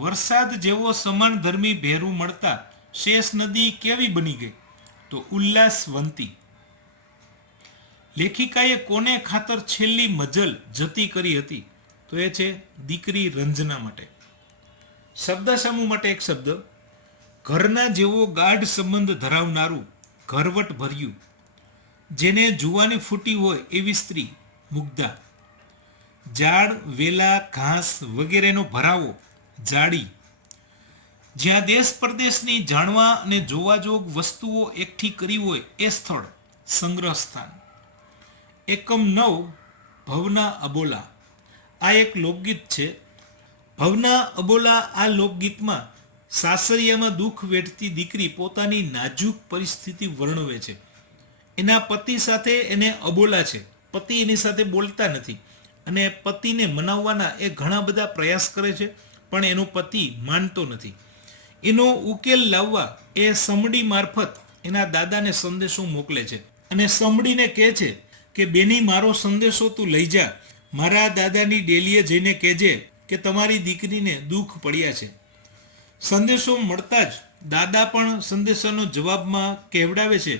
વરસાદ જેવો સમાન ધર્મી ભેરું મળતા શેષ નદી કેવી બની ગઈ? તો ઉલ્લાસવંતી. લેખિકાએ કોને ખાતર છેલ્લી મજલ જતી કરી હતી? તો એ છે દીકરી રંજના માટે. શબ્દ સમૂહ માટે એક શબ્દ. ઘરના જેવો ગાઢ સંબંધ ધરાવનારું, ઘરવટ ભર્યું. જેને જુવાની ફૂટી હોય એવી સ્ત્રી, મુગ્ધા. ઝાડ, વેલા, ઘાસ વગેરેનો ભરાવો, જાડી. જ્યાં દેશ પરદેશની જાણવા અને જોવા જોગ વસ્તુઓ એકઠી કરી હોય એ સ્થળ, સંગ્રહ સ્થાન. એકમ 9 ભવના અબોલા. આ એક લોકગીત છે. ભવના અબોલા આ લોકગીતમાં સાસરિયામાં દુઃખ વેઠતી દીકરી પોતાની નાજુક પરિસ્થિતિ વર્ણવે છે. એના પતિ સાથે એને અબોલા છે. પતિ એની સાથે બોલતા નથી અને પતિને મનાવવાના એ ઘણા બધા પ્રયાસ કરે છે પણ એનો પતિ માનતો નથી. એનો ઉકેલ લાવવા એ સમડી મારફત એના દાદાને સંદેશો મોકલે છે અને સમડીને કહે છે કે બેની મારો સંદેશો તું લઈ જા, મારા દાદાની ડેલીએ જઈને કહેજે કે તમારી દીકરીને દુઃખ પડ્યા છે. સંદેશો મળતા જ દાદા પણ સંદેશાનો જવાબમાં કહેવડાવે છે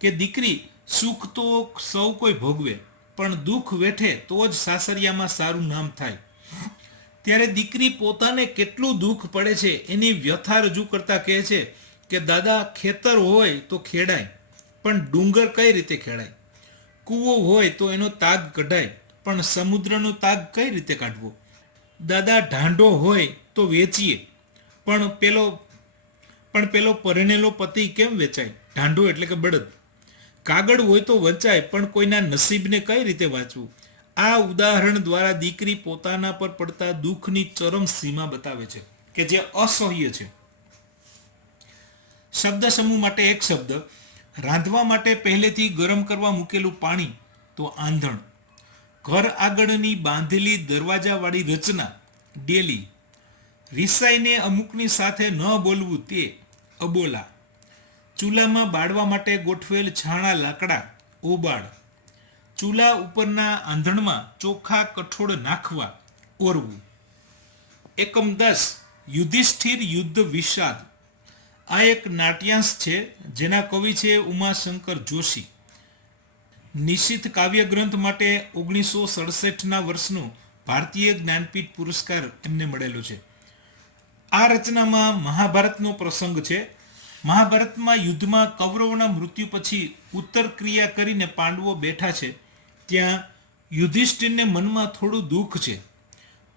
કે દીકરી, સુખ તો સૌ કોઈ ભોગવે પણ દુઃખ વેઠે તો જ સાસરિયામાં સારું નામ થાય. ત્યારે દીકરી પોતાને કેટલું દુઃખ પડે છે એની વ્યથા રજૂ કરતા કહે છે કે દાદા, ખેતર હોય તો ખેડાય, પણ ડુંગર કઈ રીતે ખેડાય? કૂવો હોય તો એનો તાગ કઢાય, પણ સમુદ્રનો તાગ કઈ રીતે કાઢવો? દાદા, ઢાંઢો હોય તો વેચીએ, પણ પેલો પરણેલો પતિ કેમ વેચાય? ઢાંઢો એટલે કે બળદ. કાગળ હોય તો વંચાય, પણ કોઈના નસીબને કઈ રીતે વાંચવું? આ ઉદાહરણ દ્વારા દીકરી પોતાના પર પડતા દુઃખની ચરમ સીમા બતાવે છે કે જે અસહ્ય છે. શબ્દ સમૂહ માટે એક શબ્દ. રાંધવા માટે પહેલેથી ગરમ કરવા મૂકેલું પાણી તો આંધણ. ઘર આગળની બાંધેલી દરવાજાવાળી રચના ડેલી. રિસાઈને અમુકની સાથે ન બોલવું તે અબોલા. ચૂલામાં બાળવા માટે ગોઠવેલ છાણા લાકડા ઓબાળ. ચૂલા ઉપરના આંધણમાં ચોખા કઠોળ નાખવા ઓરવું. એકમ 10 યુધિષ્ઠિર યુદ્ધ વિષાદ. આ એક નાટ્યાંશ છે જેના કવિ છે ઉમાશંકર જોશી. નિશિત કાવ્ય ગ્રંથ માટે 1967ના વર્ષનો ભારતીય જ્ઞાનપીઠ પુરસ્કાર એમને મળેલો છે. આ રચનામાં મહાભારતનો પ્રસંગ છે. મહાભારતમાં યુદ્ધમાં કૌરવોના મૃત્યુ પછી ઉત્તર ક્રિયા કરીને પાંડવો બેઠા છે. ત્યાં યુધિષ્ઠિરને મનમાં થોડું દુઃખ છે.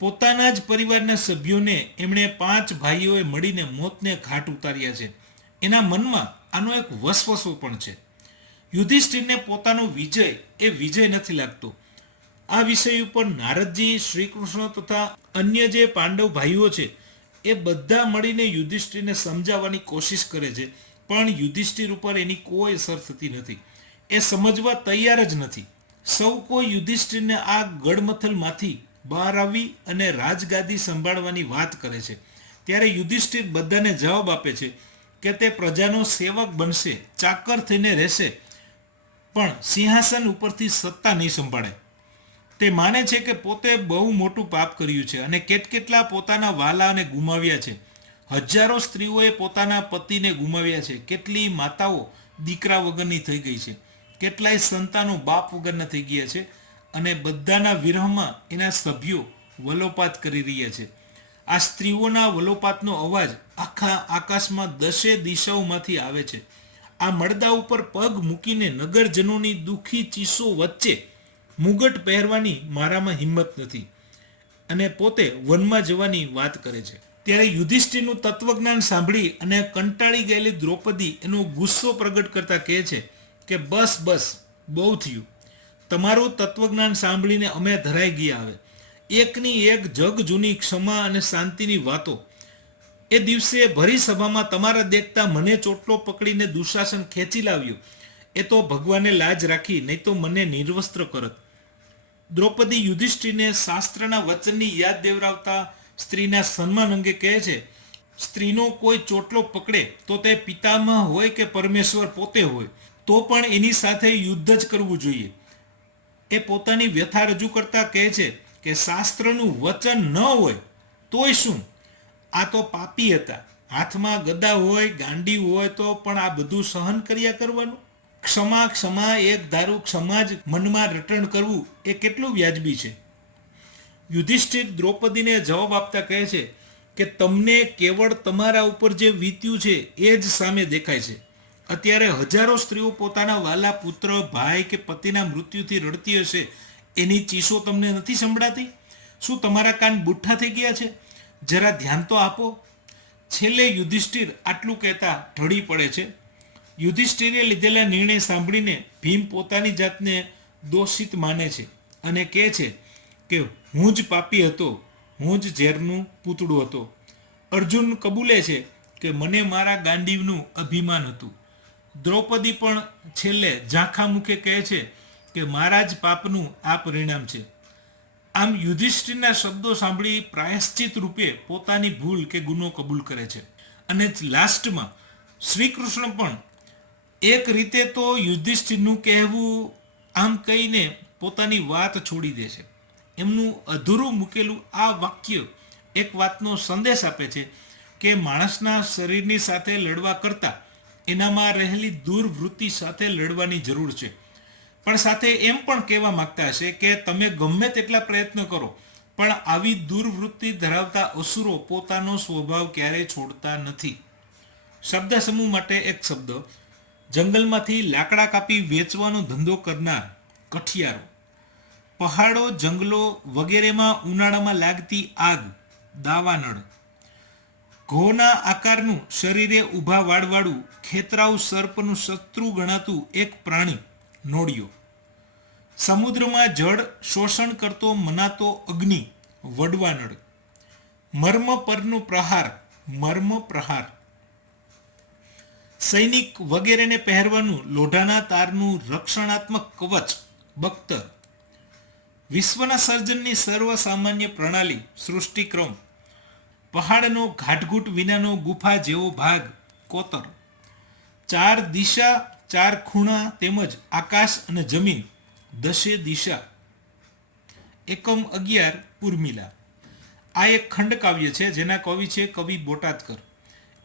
પોતાના જ પરિવારના સભ્યોને એમણે 5 ભાઈઓએ મળીને મોતને ઘાટ ઉતાર્યા છે. એના મનમાં આનો એક વસવસો પણ છે. યુધિષ્ઠિરને પોતાનો વિજય એ વિજય નથી લાગતો. આ વિષય ઉપર નારદજી, શ્રી કૃષ્ણ તથા અન્ય જે પાંડવ ભાઈઓ છે એ બધા મળીને યુધિષ્ઠિરને સમજાવવાની કોશિશ કરે છે, પણ યુધિષ્ઠિર ઉપર એની કોઈ અસર થતી નથી. એ સમજવા તૈયાર જ નથી. સૌ કોઈ યુધિષ્ઠિરને આ ગડમથલમાંથી બહાર આવી અને રાજગાદી સંભાળવાની વાત કરે છે. ત્યારે યુધિષ્ઠિર બધાને જવાબ આપે છે કે તે પ્રજાનો સેવક બનશે, ચાકર થઈને રહેશે, પણ સિંહાસન ઉપરથી સત્તા નહીં સંભાળે. તે માને છે કે પોતે બહુ મોટું પાપ કર્યું છે અને કેટલા પોતાના વાલાને ગુમાવ્યા છે. હજારો સ્ત્રીઓએ પોતાના પતિને ગુમાવ્યા છે. કેટલી માતાઓ દીકરા વગરની થઈ ગઈ છે. કેટલાય સંતાનો બાપ વગરના થઈ ગયા છે અને બધાના વિરહમાં એના સભ્યો વલોપાત કરી રહ્યા છે. આ સ્ત્રીઓના વલોપાતનો અવાજ આખા આકાશમાં 10 દિશાઓમાંથી આવે છે. આ મળદા ઉપર પગ મૂકીને નગરજનોની દુઃખી ચીસો વચ્ચે મુગટ પહેરવાની મારામાં હિંમત નથી અને પોતે વનમાં જવાની વાત કરે છે. ત્યારે યુધિષ્ઠિરનું તત્વજ્ઞાન સાંભળી અને કંટાળી ગયેલી દ્રૌપદી એનો ગુસ્સો પ્રગટ કરતા કહે છે કે બસ બસ, બહુ થયું. તમારું તત્વજ્ઞાન સાંભળીને અમે ધરાઈ ગયા. હવે એકની એક જગ જૂની ક્ષમા અને શાંતિની વાતો. એ દિવસે ભરી સભામાં તમારા દેખતા મને ચોટલો પકડીને દુશાસન ખેંચી લાવ્યો. એ તો ભગવાને લાજ રાખી, નહીં તો મને નિર્વસ્ત્ર કરત. દ્રૌપદી યુધિષ્ઠિરને શાસ્ત્રના વચનની યાદ દેવરાવતા સ્ત્રીના સન્માન અંગે કહે છે, સ્ત્રીનો કોઈ ચોટલો પકડે તો તે પિતામહ હોય કે પરમેશ્વર પોતે હોય તો પણ એની સાથે યુદ્ધ જ કરવું જોઈએ. એ પોતાની વ્યથા રજૂ કરતા કહે છે કે શાસ્ત્રનું વચન ન હોય તોય શું, આ તો પાપી હતા. હાથમાં ગદા હોય, ગાંડી હોય તો પણ આ બધું સહન કર્યા કરવાનું. ક્ષમા ક્ષમા એક ધારું ક્ષમા જ મનમાં રટણ કરવું એ કેટલું વ્યાજબી છે. યુધિષ્ઠિર દ્રૌપદીને જવાબ આપતા કહે છે કે તમને કેવળ તમારા ઉપર જે વીત્યું છે એ જ સામે દેખાય છે. અત્યારે હજારો સ્ત્રીઓ પોતાના વાલા પુત્ર, ભાઈ કે પતિના મૃત્યુથી રડતી હશે, એની ચીસો તમને નથી સંભળાતી? શું તમારા કાન બુઠ્ઠા થઈ ગયા છે? જરા ધ્યાન તો આપો. છેલ્લે યુધિષ્ઠિર આટલું કહેતા ઢળી પડે છે. યુધિષ્ઠિરે લીધેલા નિર્ણય સાંભળીને ભીમ પોતાની જાતને દોષિત માને છે અને કહે છે કે હું જ પાપી હતો, હું જ ઝેરનું પૂતળું હતો. અર્જુન કબૂલે છે કે મને મારા ગાંડીવનું અભિમાન હતું. દ્રૌપદી પણ છેલ્લે ઝાંખા મુખે કહે છે કે મારા જ પાપનું આ પરિણામ છે. આમ યુધિષ્ઠિરના શબ્દો સાંભળી પ્રાયશ્ચિત રૂપે પોતાની ભૂલ કે ગુનો કબૂલ કરે છે. અને લાસ્ટમાં શ્રી કૃષ્ણ પણ એક રીતે તો યુધિષ્ઠિરનું કહેવું આમ કહીને પોતાની વાત છોડી દે છે. એમનું અધૂરું મૂકેલું આ વાક્ય એક વાતનો સંદેશ આપે છે કે માણસના શરીરની સાથે લડવા કરતાં એનામાં રહેલી દુર્વૃત્તિ સાથે લડવાની જરૂર છે. પણ સાથે એમ પણ કહેવા માંગતા હશે કે તમે ગમે તેટલા પ્રયત્ન કરો પણ આવી દુર્વૃત્તિ ધરાવતા અસુરો પોતાનો સ્વભાવ ક્યારેય છોડતા નથી. શબ્દ સમૂહ માટે એક શબ્દ: જંગલમાંથી લાકડા કાપી વેચવાનો ધંધો કરનાર કઠિયારો. પહાડો, જંગલો વગેરેમાં ઉનાળામાં લાગતી આગ દાવાનળ. ઘોના આકારનું, શરીરે ઊભા વાળવાળું, ખેતરાઉ સર્પનું શત્રુ ગણાતું એક પ્રાણી નોળિયો. સમુદ્રમાં જળ શોષણ કરતો મનાતો અગ્નિ વડવાનળ. મર્મ પરનું પ્રહાર મર્મ પ્રહાર. સૈનિક વગેરેને પહેરવાનું લોઢાના તારનું રક્ષણાત્મક કવચ બખ્તર. વિશ્વના સર્જનની સર્વસામાન્ય પ્રણાલી સૃષ્ટિક્રમ. પહાડનો ઘાટઘૂટ વિનાનો ગુફા જેવો ભાગ કોતર. ચાર દિશા, ચાર ખૂણા તેમજ આકાશ અને જમીન દશે દિશા. એકમ 11 ઉર્મિલા. આ એક ખંડકાવ્ય છે જેના કવિ છે કવિ બોટાદકર.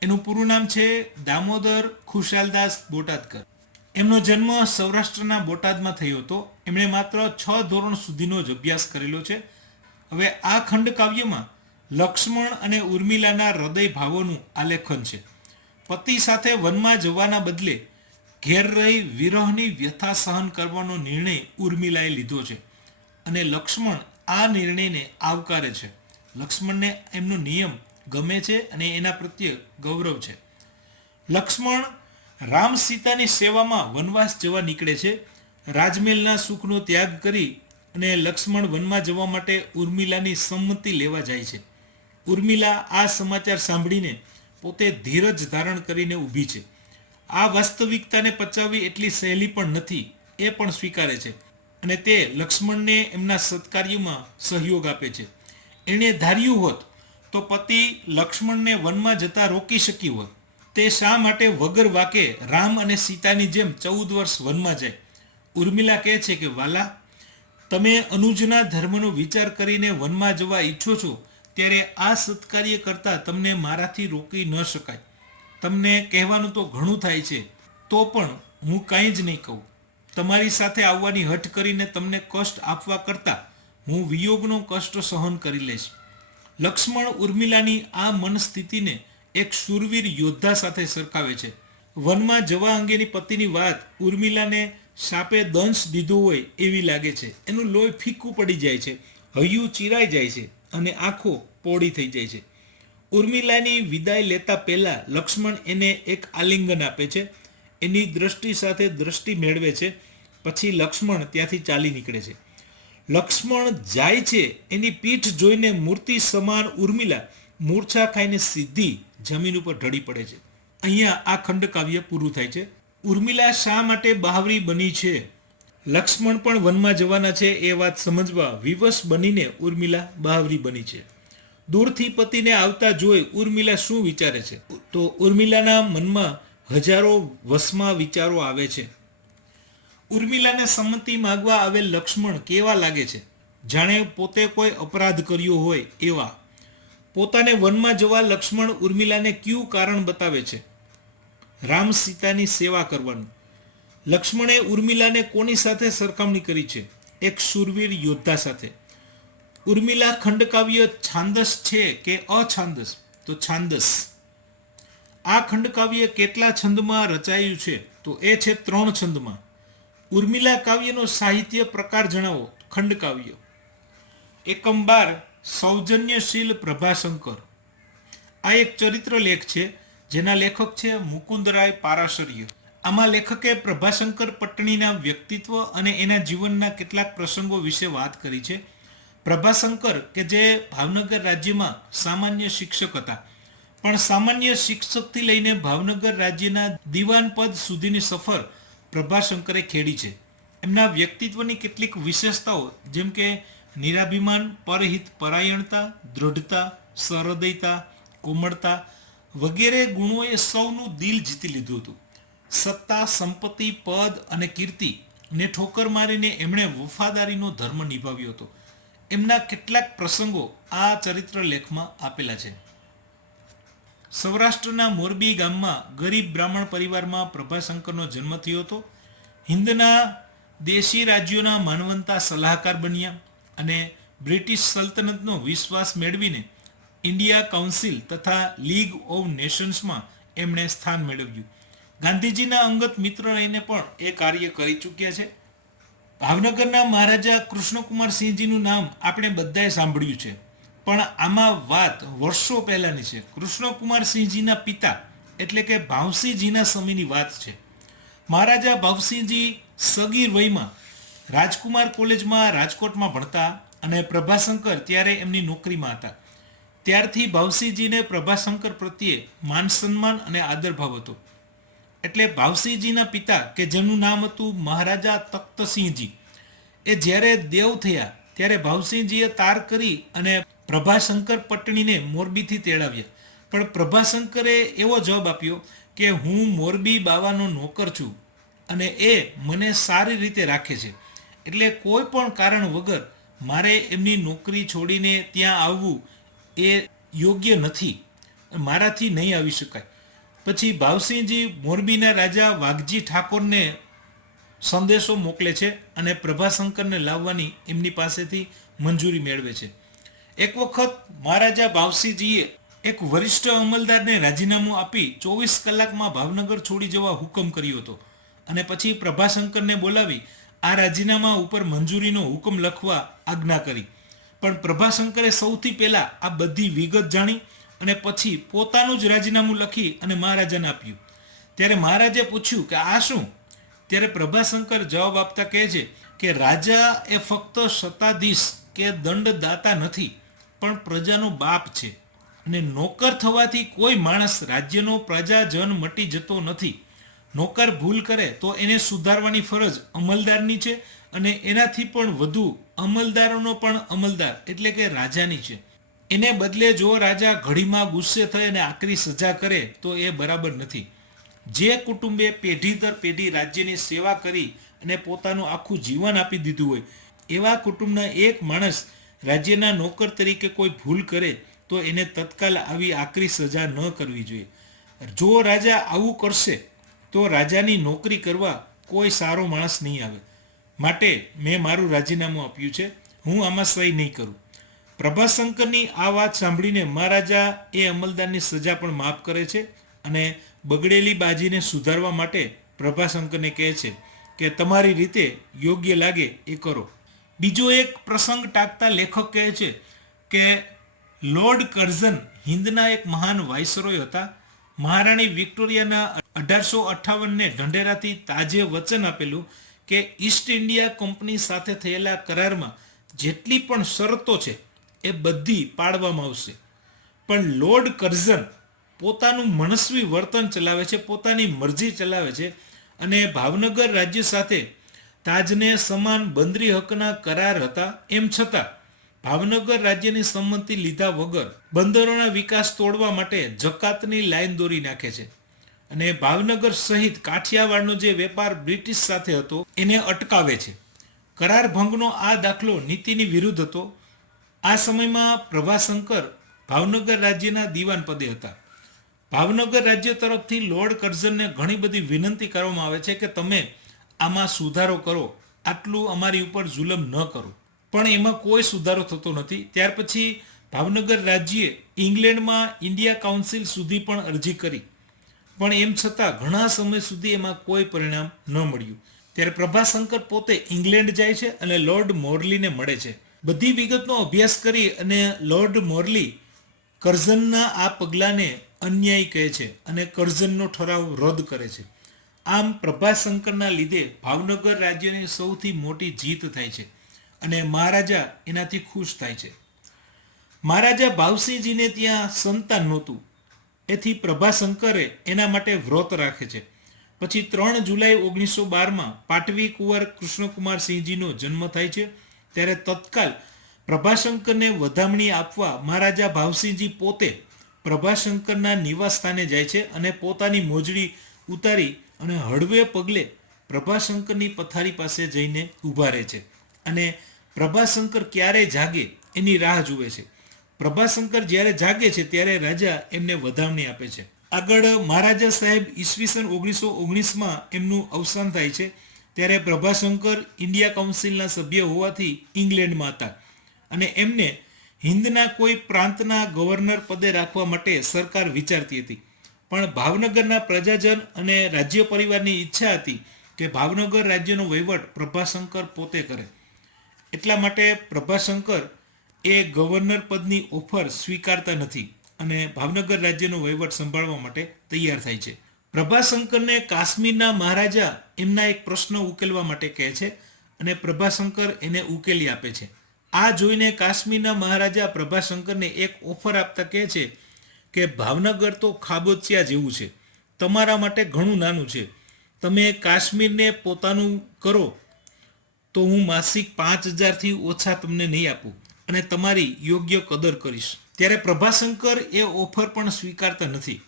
એનું પૂરું નામ છે દામોદર ખુશાલદાસ બોટાદકર. એમનો જન્મ સૌરાષ્ટ્રના બોટાદમાં થયો હતો. એમણે માત્ર 6 ધોરણ સુધીનો જ અભ્યાસ કરેલો છે. હવે આ ખંડકાવ્યમાં લક્ષ્મણ અને ઉર્મિલાના હૃદય ભાવોનું આલેખન છે. પતિ સાથે વનમાં જવાના બદલે ઘેર રહી વિરહની વ્યથા સહન કરવાનો નિર્ણય ઉર્મિલાએ લીધો છે અને લક્ષ્મણ આ નિર્ણયને આવકારે છે. લક્ષ્મણને એમનો નિયમ ગમે છે અને એના પ્રત્યે ગૌરવ છે. લક્ષ્મણ રામ સીતાની સેવામાં વનવાસ જવા નીકળે છે. રાજમહેલના સુખનો ત્યાગ કરી અને લક્ષ્મણ વનમાં જવા માટે ઉર્મિલાની સંમતિ લેવા જાય છે. ઉર્મિલા આ સમાચાર સાંભળીને પોતે ધીરજ ધારણ કરીને ઊભી છે. આ વાસ્તવિકતાને પચાવવી એટલી સહેલી પણ નથી એ પણ સ્વીકારે છે અને તે લક્ષ્મણને એમના સત્કાર્યમાં સહયોગ આપે છે. એણે ધાર્યું હોત તો પતિ લક્ષ્મણને વનમાં જતા રોકી શક્યું હોત. તે શા માટે વગર વાકે રામ અને સીતાની જેમ 14 વર્ષ વનમાં જાય? ઉર્મિલા કહે છે કે વાલા, તમે અનુજના ધર્મનો વિચાર કરીને વનમાં જવા ઈચ્છો છો ત્યારે આ સત્કાર્ય કરતાં તમને મારાથી રોકી ન શકાય. તમને કહેવાનું તો ઘણું થાય છે તો પણ હું કાંઈ જ નહીં કહું. તમારી સાથે આવવાની હઠ કરીને તમને કષ્ટ આપવા કરતાં હું વિયોગનો કષ્ટ સહન કરી લઈશ. લક્ષ્મણ ઉર્મિલાની આ મનસ્થિતિને એક શૂરવીર યોદ્ધા સાથે સરખાવે છે. વનમાં જવા અંગેની પતિની વાત ઉર્મિલાને સાપે દંશ દીધો હોય એવી લાગે છે. એનું લોહી ફીકું પડી જાય છે, હૈયું ચીરાઈ જાય છે અને આંખો પોળી થઈ જાય છે. ઉર્મિલાની વિદાય લેતા પહેલા લક્ષ્મણ એને એક આલિંગન આપે છે. એની દ્રષ્ટિ સાથે દ્રષ્ટિ મેળવે છે. પછી લક્ષ્મણ ત્યાંથી ચાલી નીકળે છે. લક્ષ્મણ જાય છે એની પીઠ જોઈને મૂર્તિ સમાન ઉર્મિલા મૂર્છા ખાઈને સીધી જમીન ઉપર ઢળી પડે છે. અહીંયા આ ખંડકાવ્ય પૂરું થાય છે. ઉર્મિલા શા માટે બહાવરી બની છે? લક્ષ્મણ પણ વનમાં જવાના છે એ વાત સમજવા વિવશ બનીને ઉર્મિલા બહાવરી બની છે. દૂરથી પતિને આવતા જોઈ ઉર્મિલા શું વિચારે છે? તો ઉર્મિલાના મનમાં હજારો વસમાં વિચારો આવે છે. ઉર્મિલાને સંમતિ માંગવા આવેલ લક્ષ્મણ કેવા લાગે છે? જાણે પોતે કોઈ અપરાધ કર્યો હોય એવા. પોતાને વનમાં જવા લક્ષ્મણ ઉર્મિલાને કયું કારણ બતાવે છે? રામ સીતાની સેવા કરવાનું. લક્ષ્મણે ઉર્મિલાને કોની સાથે સરખામણી કરી છે? એક શૂરવીર યોદ્ધા સાથે. ઉર્મિલા ખંડકાવ્ય છાંદસ છે કે અછાંદસ? તો છાંદસ. આ ખંડકાવ્ય કેટલા છંદમાં રચાયું છે? તો એ છે 3 છંદમાં. ઉર્મિલા કાવ્યનો સાહિત્ય પ્રકાર જણાવો. ખંડકાવ્ય. એકમ 12 સૌજન્યશીલ પ્રભાશંકર. આ એક ચરિત્ર લેખ છે જેના લેખક છે મુકુંદરાય પારાશર્ય. આમાં લેખકે પ્રભાશંકર પટ્ટણીના વ્યક્તિત્વ અને એના જીવનના કેટલાક પ્રસંગો વિશે વાત કરી છે. પ્રભાશંકર કે જે ભાવનગર રાજ્યમાં સામાન્ય શિક્ષક હતા, પણ સામાન્ય શિક્ષકથી લઈને ભાવનગર રાજ્યના દિવાન પદ સુધીની સફર પ્રભાશંકરે ખેડી છે. એમના વ્યક્તિત્વની કેટલીક વિશેષતાઓ જેમ કે નિરાભિમાન, પરહિત પરાયણતા, દૃઢતા, સહૃદયતા, કોમળતા વગેરે ગુણોએ સૌનું દિલ જીતી લીધું હતું. સત્તા, સંપત્તિ, પદ અને કીર્તિ ને ઠોકર મારીને એમણે વફાદારીનો ધર્મ નિભાવ્યો હતો. એમના કેટલાક પ્રસંગો આ ચરિત્ર લેખમાં આપેલા છે. સૌરાષ્ટ્રના મોરબી ગામમાં ગરીબ બ્રાહ્મણ પરિવારમાં પ્રભાશંકરનો જન્મ થયો હતો. હિન્દના દેશી રાજ્યોના માનવંતા સલાહકાર બન્યા અને બ્રિટિશ સલ્તનતનો વિશ્વાસ મેળવીને ઇન્ડિયા કાઉન્સિલ તથા લીગ ઓફ નેશન્સમાં એમણે સ્થાન મેળવ્યું. ગાંધીજીના અંગત મિત્ર રહીને પણ એ કાર્ય કરી ચૂક્યા છે. ભાવનગરના મહારાજા કૃષ્ણકુમારસિંહજીનું નામ આપણે બધાએ સાંભળ્યું છે, પણ આમાં વાત વર્ષો પહેલાંની છે. કૃષ્ણકુમારસિંહજીના પિતા એટલે કે ભાવસિંહજીના સમયની વાત છે. મહારાજા ભાવસિંહજી સગીર વયમાં રાજકુમાર કોલેજમાં રાજકોટમાં ભણતા અને પ્રભાશંકર ત્યારે એમની નોકરીમાં હતા. ત્યારથી ભાવસિંહજીને પ્રભાશંકર પ્રત્યે માન સન્માન અને આદરભાવ હતો. એટલે ભાવસિંહજીના પિતા કે જેમનું નામ હતું મહારાજા તખ્તસિંહજી, એ જ્યારે દેવ થયા ત્યારે ભાવસિંહજીએ તાર કરી અને પ્રભાશંકર પટણીને મોરબીથી તેડાવ્યા. પણ પ્રભાશંકરે એવો જવાબ આપ્યો કે હું મોરબી બાવાનો નોકર છું અને એ મને સારી રીતે રાખે છે, એટલે કોઈ પણ કારણ વગર મારે એમની નોકરી છોડીને ત્યાં આવવું એ યોગ્ય નથી, મારાથી નહીં આવી શકાય. પછી ભાવસિંહજી મોરબીના રાજા વાઘજી ઠાકોરને સંદેશો મોકલે છે અને પ્રભાશંકરને લાવવાની એમની પાસેથી મંજૂરી મેળવે છે. એક વખત મહારાજા ભાવસિંહજીએ એક વરિષ્ઠ અમલદારને રાજીનામું આપી 24 કલાકમાં ભાવનગર છોડી જવા હુકમ કર્યો હતો અને પછી પ્રભાશંકરને બોલાવી આ રાજીનામા ઉપર મંજૂરીનો હુકમ લખવા આજ્ઞા કરી. પણ પ્રભાશંકરે સૌથી પહેલાં આ બધી વિગત જાણી અને પછી પોતાનું જ રાજીનામું લખી અને મહારાજાને આપ્યું. ત્યારે મહારાજે પૂછ્યું કે આ શું? ત્યારે પ્રભાશંકર જવાબ આપતા કહે છે કે રાજા એ ફક્ત સત્તાધીશ કે દંડદાતા નથી, પણ પ્રજાનો બાપ છે અને નોકર થવાથી કોઈ માણસ રાજ્યનો પ્રજાજન મટી જતો નથી. નોકર ભૂલ કરે તો એને સુધારવાની ફરજ અમલદારની છે અને એનાથી પણ વધુ અમલદારોનો પણ અમલદાર એટલે કે રાજાની છે. એને બદલે જો રાજા ઘડીમાં ગુસ્સે થઈ અને આકરી સજા કરે તો એ બરાબર નથી. જે કુટુંબે પેઢી દર પેઢી રાજ્યની સેવા કરી અને પોતાનું આખું જીવન આપી દીધું હોય એવા કુટુંબના એક માણસ રાજ્યના નોકર તરીકે કોઈ ભૂલ કરે તો એને તત્કાલ આવી આકરી સજા ન કરવી જોઈએ. જો રાજા આવું કરશે તો રાજાની નોકરી કરવા કોઈ સારો માણસ નહીં આવે. માટે મેં મારું રાજીનામું આપ્યું છે, હું આમાં સહી નહીં કરું. પ્રભાશંકરની આ વાત સાંભળીને મહારાજા એ અમલદારની સજા પણ માફ કરે છે અને બગડેલી બાજીને સુધારવા માટે પ્રભાશંકરને કહે છે કે તમારી રીતે યોગ્ય લાગે એ કરો. બીજો એક પ્રસંગ ટાંકતા લેખક કહે છે કે લોર્ડ કર્ઝન હિન્દના એક મહાન વાઇસરોય હતા. મહારાણી વિક્ટોરિયાના 1858ને ઢંઢેરાથી તાજે વચન આપેલું કે ઈસ્ટ ઇન્ડિયા કંપની સાથે થયેલા કરારમાં જેટલી પણ શરતો છે એ બધી પાડવામાં આવશે. પણ લોર્ડ કર્ઝન પોતાનું મનસ્વી વર્તન ચલાવે છે, પોતાની મરજી ચલાવે છે અને ભાવનગર રાજ્ય સાથે તાજને સમાન બંદરી હકના કરાર હતા એમ છતાં ભાવનગર રાજ્યની સંમતિ લીધા વગર બંદરોના વિકાસ તોડવા માટે જકાતની લાઈન દોરી નાખે છે અને ભાવનગર સહિત કાઠિયાવાડનો જે વેપાર બ્રિટિશ સાથે હતો એને અટકાવે છે. કરાર ભંગનો આ દાખલો નીતિની વિરુદ્ધ હતો. આ સમયમાં પ્રભાશંકર ભાવનગર રાજ્યના દીવાન પદે હતા. ભાવનગર રાજ્ય તરફથી લોર્ડ કર્ઝનને ઘણી બધી વિનંતી કરવામાં આવે છે કે તમે આમાં સુધારો કરો, આટલું અમારી ઉપર જુલમ ન કરો. પણ એમાં કોઈ સુધારો થતો નથી. ત્યાર પછી ભાવનગર રાજ્યે ઇંગ્લેન્ડમાં ઇન્ડિયા કાઉન્સિલ સુધી પણ અરજી કરી, પણ એમ છતાં ઘણા સમય સુધી એમાં કોઈ પરિણામ ન મળ્યું. ત્યારે પ્રભાશંકર પોતે ઇંગ્લેન્ડ જાય છે અને લોર્ડ મોરલીને મળે છે. બધી વિગતનો અભ્યાસ કરી અને લોર્ડ મોરલી કર્ઝનના આ પગલાંને અન્યાયી કહે છે અને કર્ઝનનો ઠરાવ રદ કરે છે. આમ પ્રભાશંકરના લીધે ભાવનગર રાજ્યની સૌથી મોટી જીત થાય છે અને મહારાજા એનાથી ખુશ થાય છે. મહારાજા ભાવસિંહજીને ત્યાં સંતાન નહોતું, એથી પ્રભાશંકરે એના માટે વ્રત રાખે છે. પછી 3 જુલાઈ 1912માં પાટવી કુંવર કૃષ્ણકુમારસિંહજીનો જન્મ થાય છે. ત્યારે તત્કાલ પ્રભાશંકરને વધામણી આપવા મહારાજા ભાવસિંહજી પોતે પ્રભાશંકરના નિવાસ સ્થાને જાય છે અને પોતાની મોજડી ઉતારી અને હળવે પગલે પ્રભાશંકરની પથારી પાસે જઈને ઊભા રહે છે અને પ્રભાશંકર ક્યારે જાગે એની રાહ જુએ છે. પ્રભાશંકર જ્યારે જાગે છે ત્યારે રાજા એમને વધામણી આપે છે. આગળ મહારાજા સાહેબ ઈસવીસન 1919માં એમનું અવસાન થાય છે ત્યારે પ્રભાશંકર ઇન્ડિયા કાઉન્સિલના સભ્ય હોવાથી ઇંગ્લેન્ડમાં હતા અને એમને હિન્દના કોઈ પ્રાંતના ગવર્નર પદે રાખવા માટે સરકાર વિચારતી હતી. પણ ભાવનગરના પ્રજાજન અને રાજ્ય પરિવારની ઈચ્છા હતી કે ભાવનગર રાજ્યનો વહીવટ પ્રભાશંકર પોતે કરે. એટલા માટે પ્રભાશંકર એ ગવર્નર પદની ઓફર સ્વીકારતા નથી અને ભાવનગર રાજ્યનો વહીવટ સંભાળવા માટે તૈયાર થાય છે. પ્રભાશંકરને કાશ્મીરના મહારાજા એમના એક પ્રશ્ન ઉકેલવા માટે કહે છે અને પ્રભાશંકર એને ઉકેલી આપે છે. આ જોઈને કાશ્મીરના મહારાજા પ્રભાશંકરને એક ઓફર આપતા કહે છે કે ભાવનગર તો ખાબોચિયા જેવું છે, તમારા માટે ઘણું નાનું છે, તમે કાશ્મીરને પોતાનું કરો તો હું માસિક 5,000થી ઓછા તમને નહીં આપું અને તમારી યોગ્ય કદર કરીશ. ત્યારે પ્રભાશંકર એ ઓફર પણ સ્વીકારતા નથી.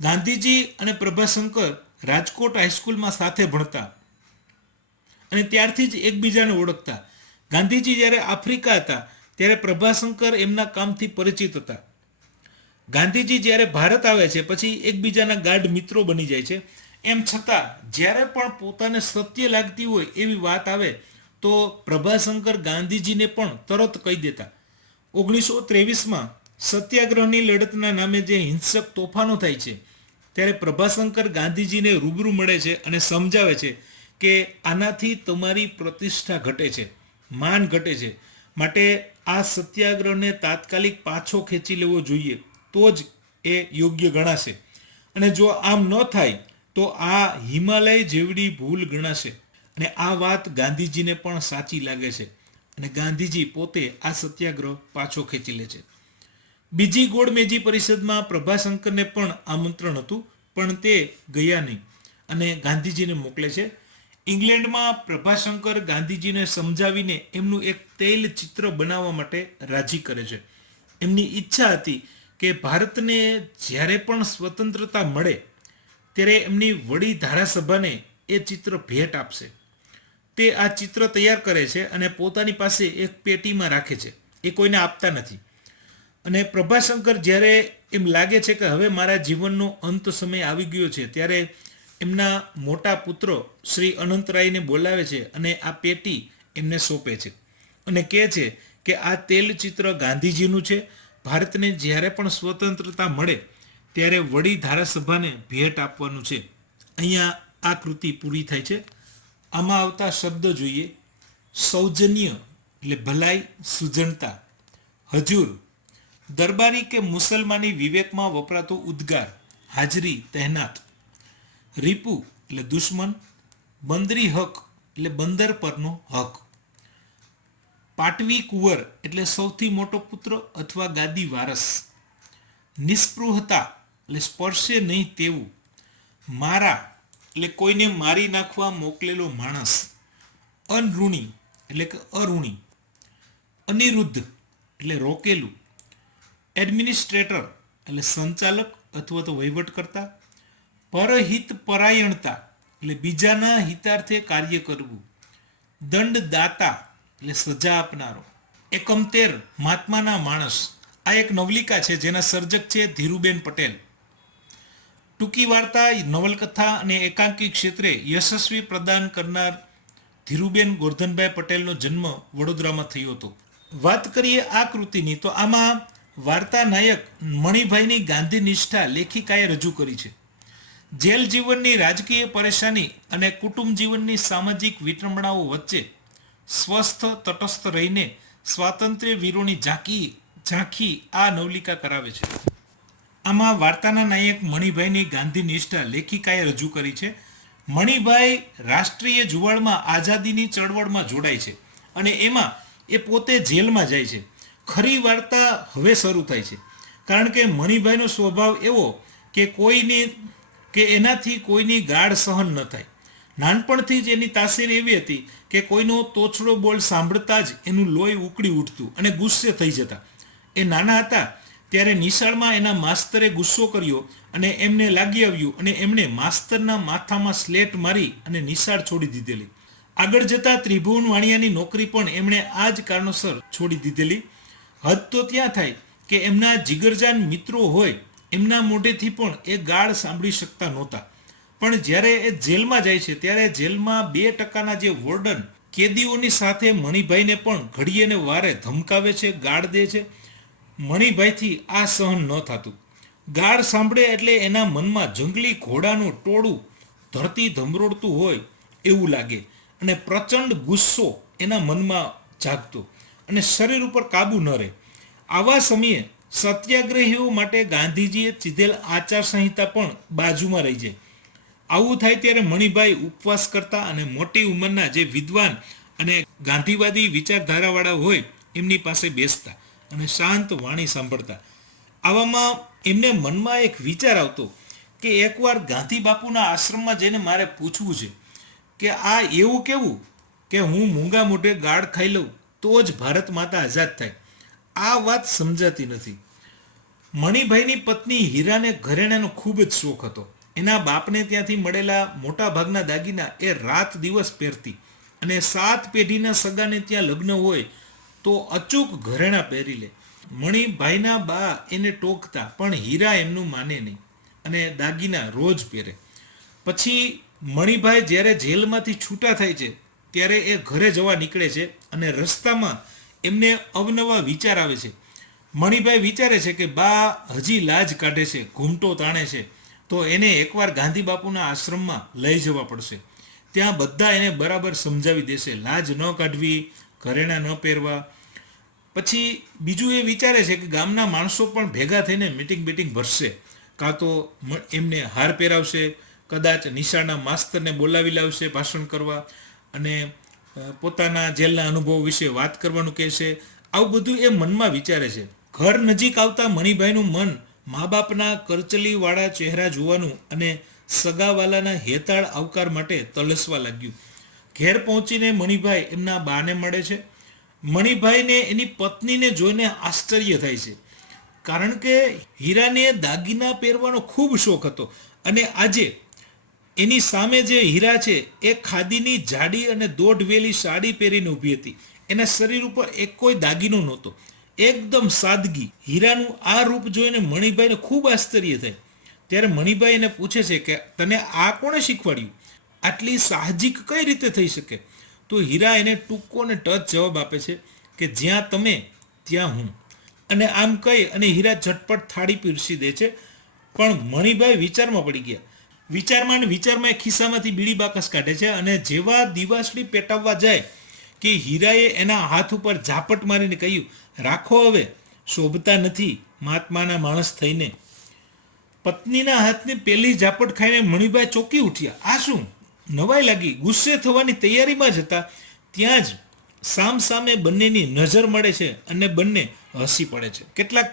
ગાંધીજી અને પ્રભાશંકર રાજકોટ હાઈસ્કૂલમાં સાથે ભણતા અને ત્યારથી જ એકબીજાને ઓળખતા. ગાંધીજી જ્યારે આફ્રિકા હતા ત્યારે પ્રભાશંકર એમના કામથી પરિચિત હતા. ગાંધીજી જ્યારે ભારત આવે છે પછી એકબીજાના ગાઢ મિત્રો બની જાય છે. એમ છતાં જ્યારે પણ પોતાને સત્ય લાગતી હોય એવી વાત આવે તો પ્રભાશંકર ગાંધીજીને પણ તરત કહી દેતા. 1923માં સત્યાગ્રહની લડતના નામે જે હિંસક તોફાનો થાય છે ત્યારે પ્રભાશંકર ગાંધીજીને રૂબરૂ મળે છે અને સમજાવે છે કે આનાથી તમારી પ્રતિષ્ઠા ઘટે છે, માન ઘટે છે, માટે આ સત્યાગ્રહને તાત્કાલિક પાછો ખેંચી લેવો જોઈએ તો જ એ યોગ્ય ગણાશે અને જો આમ ન થાય તો આ હિમાલય જેવડી ભૂલ ગણાશે. અને આ વાત ગાંધીજીને પણ સાચી લાગે છે અને ગાંધીજી પોતે આ સત્યાગ્રહ પાછો ખેંચી લે છે. બીજી ગોળમેજી પરિષદમાં પ્રભાશંકરને પણ આમંત્રણ હતું પણ તે ગયા નહીં અને ગાંધીજીને મોકલે છે. ઇંગ્લેન્ડમાં પ્રભાશંકર ગાંધીજીને સમજાવીને એમનું એક તૈલ ચિત્ર બનાવવા માટે રાજી કરે છે. એમની ઈચ્છા હતી કે ભારતને જ્યારે પણ સ્વતંત્રતા મળે ત્યારે એમની વડી ધારાસભાને એ ચિત્ર ભેટ આપશે. તે આ ચિત્ર તૈયાર કરે છે અને પોતાની પાસે એક પેટીમાં રાખે છે, એ કોઈને આપતા નથી. અને પ્રભાશંકર જ્યારે એમ લાગે છે કે હવે મારા જીવનનો અંત સમય આવી ગયો છે ત્યારે એમના મોટા પુત્ર શ્રી અનંતરાયને બોલાવે છે અને આ પેટી એમને સોંપે છે અને કહે છે કે આ તૈલચિત્ર ગાંધીજીનું છે. ભારતને જ્યારે પણ સ્વતંત્રતા મળે ત્યારે વડી ધારાસભાને ભેટ આપવાનું છે. અહીંયા આ કૃતિ પૂરી થાય છે. આમાં આવતા શબ્દ જોઈએ. સૌજન્ય એટલે ભલાઈ, સુજનતા. હજુર દરબારી કે મુસલમાની વિવેકમાં વપરાતો ઉદ્ગાર, હાજરી, તહેનાત. રીપુ એટલે દુશ્મન. બંદરી હક એટલે બંદર પરનો હક. પાટવી કુંવર એટલે સૌથી મોટો પુત્ર અથવા ગાદી વારસ. નિસ્પૃહતા એટલે સ્પર્શે નહીં તેવું. મારા એટલે કોઈને મારી નાખવા મોકલેલો માણસ. અનઋણી એટલે કે અઋણી. અનિરુદ્ધ એટલે રોકેલું. એડમિનિસ્ટ્રેટર એટલે સંચાલક અથવા તો વહીવટકર્તા. પરહિત પરાયણતા એટલે બીજાના હિતાર્થે કાર્ય કરવું. દંડદાતા એટલે સજા આપનારો. 71 મહાત્માના માણસ. આ એક નવલિકા છે જેના સર્જક છે ધીરુબેન પટેલ. ટૂંકી વાર્તા, નવલકથા અને એકાંકી ક્ષેત્રે યશસ્વી પ્રદાન કરનાર ધીરુબેન ગોરધનભાઈ પટેલનો જન્મ વડોદરામાં થયો હતો. વાત કરીએ આ કૃતિની તો આમાં વાર્તા નાયક મણિભાઈની ગાંધી નિષ્ઠા લેખિકાએ રજૂ કરી છે. જેલ જીવનની રાજકીય પરેશાની અને કુટુંબ જીવનની સામાજિક વિટંબણાઓ વચ્ચે સ્વસ્થ તટસ્થ રહીને સ્વાતંત્ર્ય વીરોની ઝાંખી આ નવલિકા કરાવે છે. આમાં વાર્તાના નાયક મણિભાઈની ગાંધી નિષ્ઠા લેખિકાએ રજૂ કરી છે. મણિભાઈ રાષ્ટ્રીય જુવાળમાં આઝાદીની ચળવળમાં જોડાય છે અને એમાં એ પોતે જેલમાં જાય છે. ખરી વાર્તા હવે શરૂ થાય છે કારણ કે મણિભાઈનો સ્વભાવ એવો કે એનાથી કોઈની ગાળ સહન ન થાય. નાનપણથી જ એની તાસીર એવી હતી કે કોઈનો તોછડો બોલ સાંભળતા જ એનું લોહી ઉકળી ઉઠતું અને ગુસ્સે થઈ જતા. એ નાના હતા ત્યારે નિશાળમાં એના માસ્તરે ગુસ્સો કર્યો અને એમને લાગી આવ્યું અને એમણે માસ્તરના માથામાં સ્લેટ મારી અને નિશાળ છોડી દીધેલી. આગળ જતાં ત્રિભુવન વાણિયાની નોકરી પણ એમણે આ જ કારણોસર છોડી દીધેલી. હદ તો ત્યાં થાય કે એમના જીગરજાન મિત્રો હોય એમના મોઢેથી પણ એ ગાળ સાંભળી શકતા નહોતા પણ જ્યારે એ જેલમાં જાય છે ત્યારે જેલમાં 2% જે વોર્ડન કેદીઓની સાથે મણિભાઈને પણ ઘડીએ ને વારે ધમકાવે છે, ગાળ દે છે. મણિભાઈથી આ સહન ન થતું. ગાળ સાંભળે એટલે એના મનમાં જંગલી ઘોડાનું ટોળું ધરતી ધમરોડતું હોય એવું લાગે અને પ્રચંડ ગુસ્સો એના મનમાં જાગતો અને શરીર ઉપર કાબુ ન રહે. આવા સમયે સત્યાગ્રહીઓ માટે ગાંધીજીએ ચીધેલ આચાર સંહિતા પણ બાજુમાં રહી જાય. આવું થાય ત્યારે મણિભાઈ ઉપવાસ કરતા અને મોટી ઉંમરના જે વિદ્વાન અને ગાંધીવાદી વિચારધારાવાળા હોય એમની પાસે બેસતા અને શાંત વાણી સાંભળતા. આવામાં એમને મનમાં એક વિચાર આવતો કે એકવાર ગાંધી બાપુના આશ્રમમાં જઈને મારે પૂછવું છે કે આ એવું કેવું કે હું મૂંગા મોઢે ગાળ ખાઈ લઉં તો જ ભારત માતા આઝાદ થાય. આ વાત સમજાતી નથી. મણિભાઈની પત્ની હીરાને ઘરેણાનો ખૂબ જ શોખ હતો. એના બાપને ત્યાંથી મળેલા મોટા ભાગના દાગીના એ રાત દિવસ પહેરતી અને 7 પેઢીના સગાને ત્યાં લગ્ન હોય તો અચૂક ઘરેણા પહેરી લે. મણિભાઈના બા એને ટોકતા પણ હીરા એમનું માને નહીં અને દાગીના રોજ પહેરે. પછી મણિભાઈ જ્યારે જેલમાંથી છૂટા થાય છે ત્યારે એ ઘરે જવા નીકળે છે અને રસ્તામાં એમને અવનવા વિચાર આવે છે. મણિભાઈ વિચારે છે કે બા હજી લાજ કાઢે છે, ઘૂમટો તાણે છે, તો એને એકવાર ગાંધી બાપુના આશ્રમમાં લઈ જવા પડશે. ત્યાં બધા એને બરાબર સમજાવી દેશે, લાજ ન કાઢવી, ઘરેણા ન પહેરવા. પછી બીજું એ વિચારે છે કે ગામના માણસો પણ ભેગા થઈને મીટિંગ ભરશે, કાં તો એમને હાર પહેરાવશે, કદાચ નિશાળના માસ્તરને બોલાવી લાવશે ભાષણ કરવા અને પોતાના જેલના અનુભવ વિશે વાત કરવાનું કહેશે. આવું બધું એ મનમાં વિચારે છે. ઘર નજીક આવતા મણિભાઈનું મન મા બાપના કરચલીવાળા ચહેરા જોવાનું અને સગાવાલાના હેતાળ આવકાર માટે તલસવા લાગ્યું. ઘેર પહોંચીને મણિભાઈ એમના બાને મળે છે. મણિભાઈને એની પત્નીને જોઈને આશ્ચર્ય થાય છે, કારણ કે હીરાને દાગીના પહેરવાનો ખૂબ શોખ હતો અને આજે એની સામે જે હીરા છે એ ખાદીની જાડી અને દોઢવેલી સાડી પહેરીને ઊભી હતી. એના શરીર ઉપર એક કોઈ દાગીનો નહોતો, એકદમ સાદગી. હીરાનું આ રૂપ જોઈને મણિભાઈને ખૂબ આશ્ચર્ય થાય. ત્યારે મણિભાઈ એને પૂછે છે કે તને આ કોણે શીખવાડ્યું? આટલી સાહજિક કઈ રીતે થઈ શકે? તો હીરા એને ટૂંકો ને ટચ જવાબ આપે છે કે જ્યાં તમે ત્યાં હું. અને આમ કહી અને હીરા ઝટપટ થાળી પીરસી દે છે. પણ મણિભાઈ વિચારમાં પડી ગયા. વિચારમાં એ ખિસ્સામાંથી બીડી બાકસ કાઢે છે અને જેવા દિવાસળી પેટાવવા જાય કે હીરાએ એના હાથ ઉપર ઝાપટ મારીને કહ્યું, રાખો હવે, શોભતા નથી મહાત્માના માણસ થઈને. પત્નીના હાથની પહેલી ઝાપટ ખાઈને મણિભાઈ ચોંકી ઉઠ્યા. આ શું? નવાઈ લાગી. ગુસ્સે થવાની તૈયારીમાં જ હતા ત્યાં જ સામે બંનેની નજર મળે છે અને બંને હસી પડે છે. કેટલાક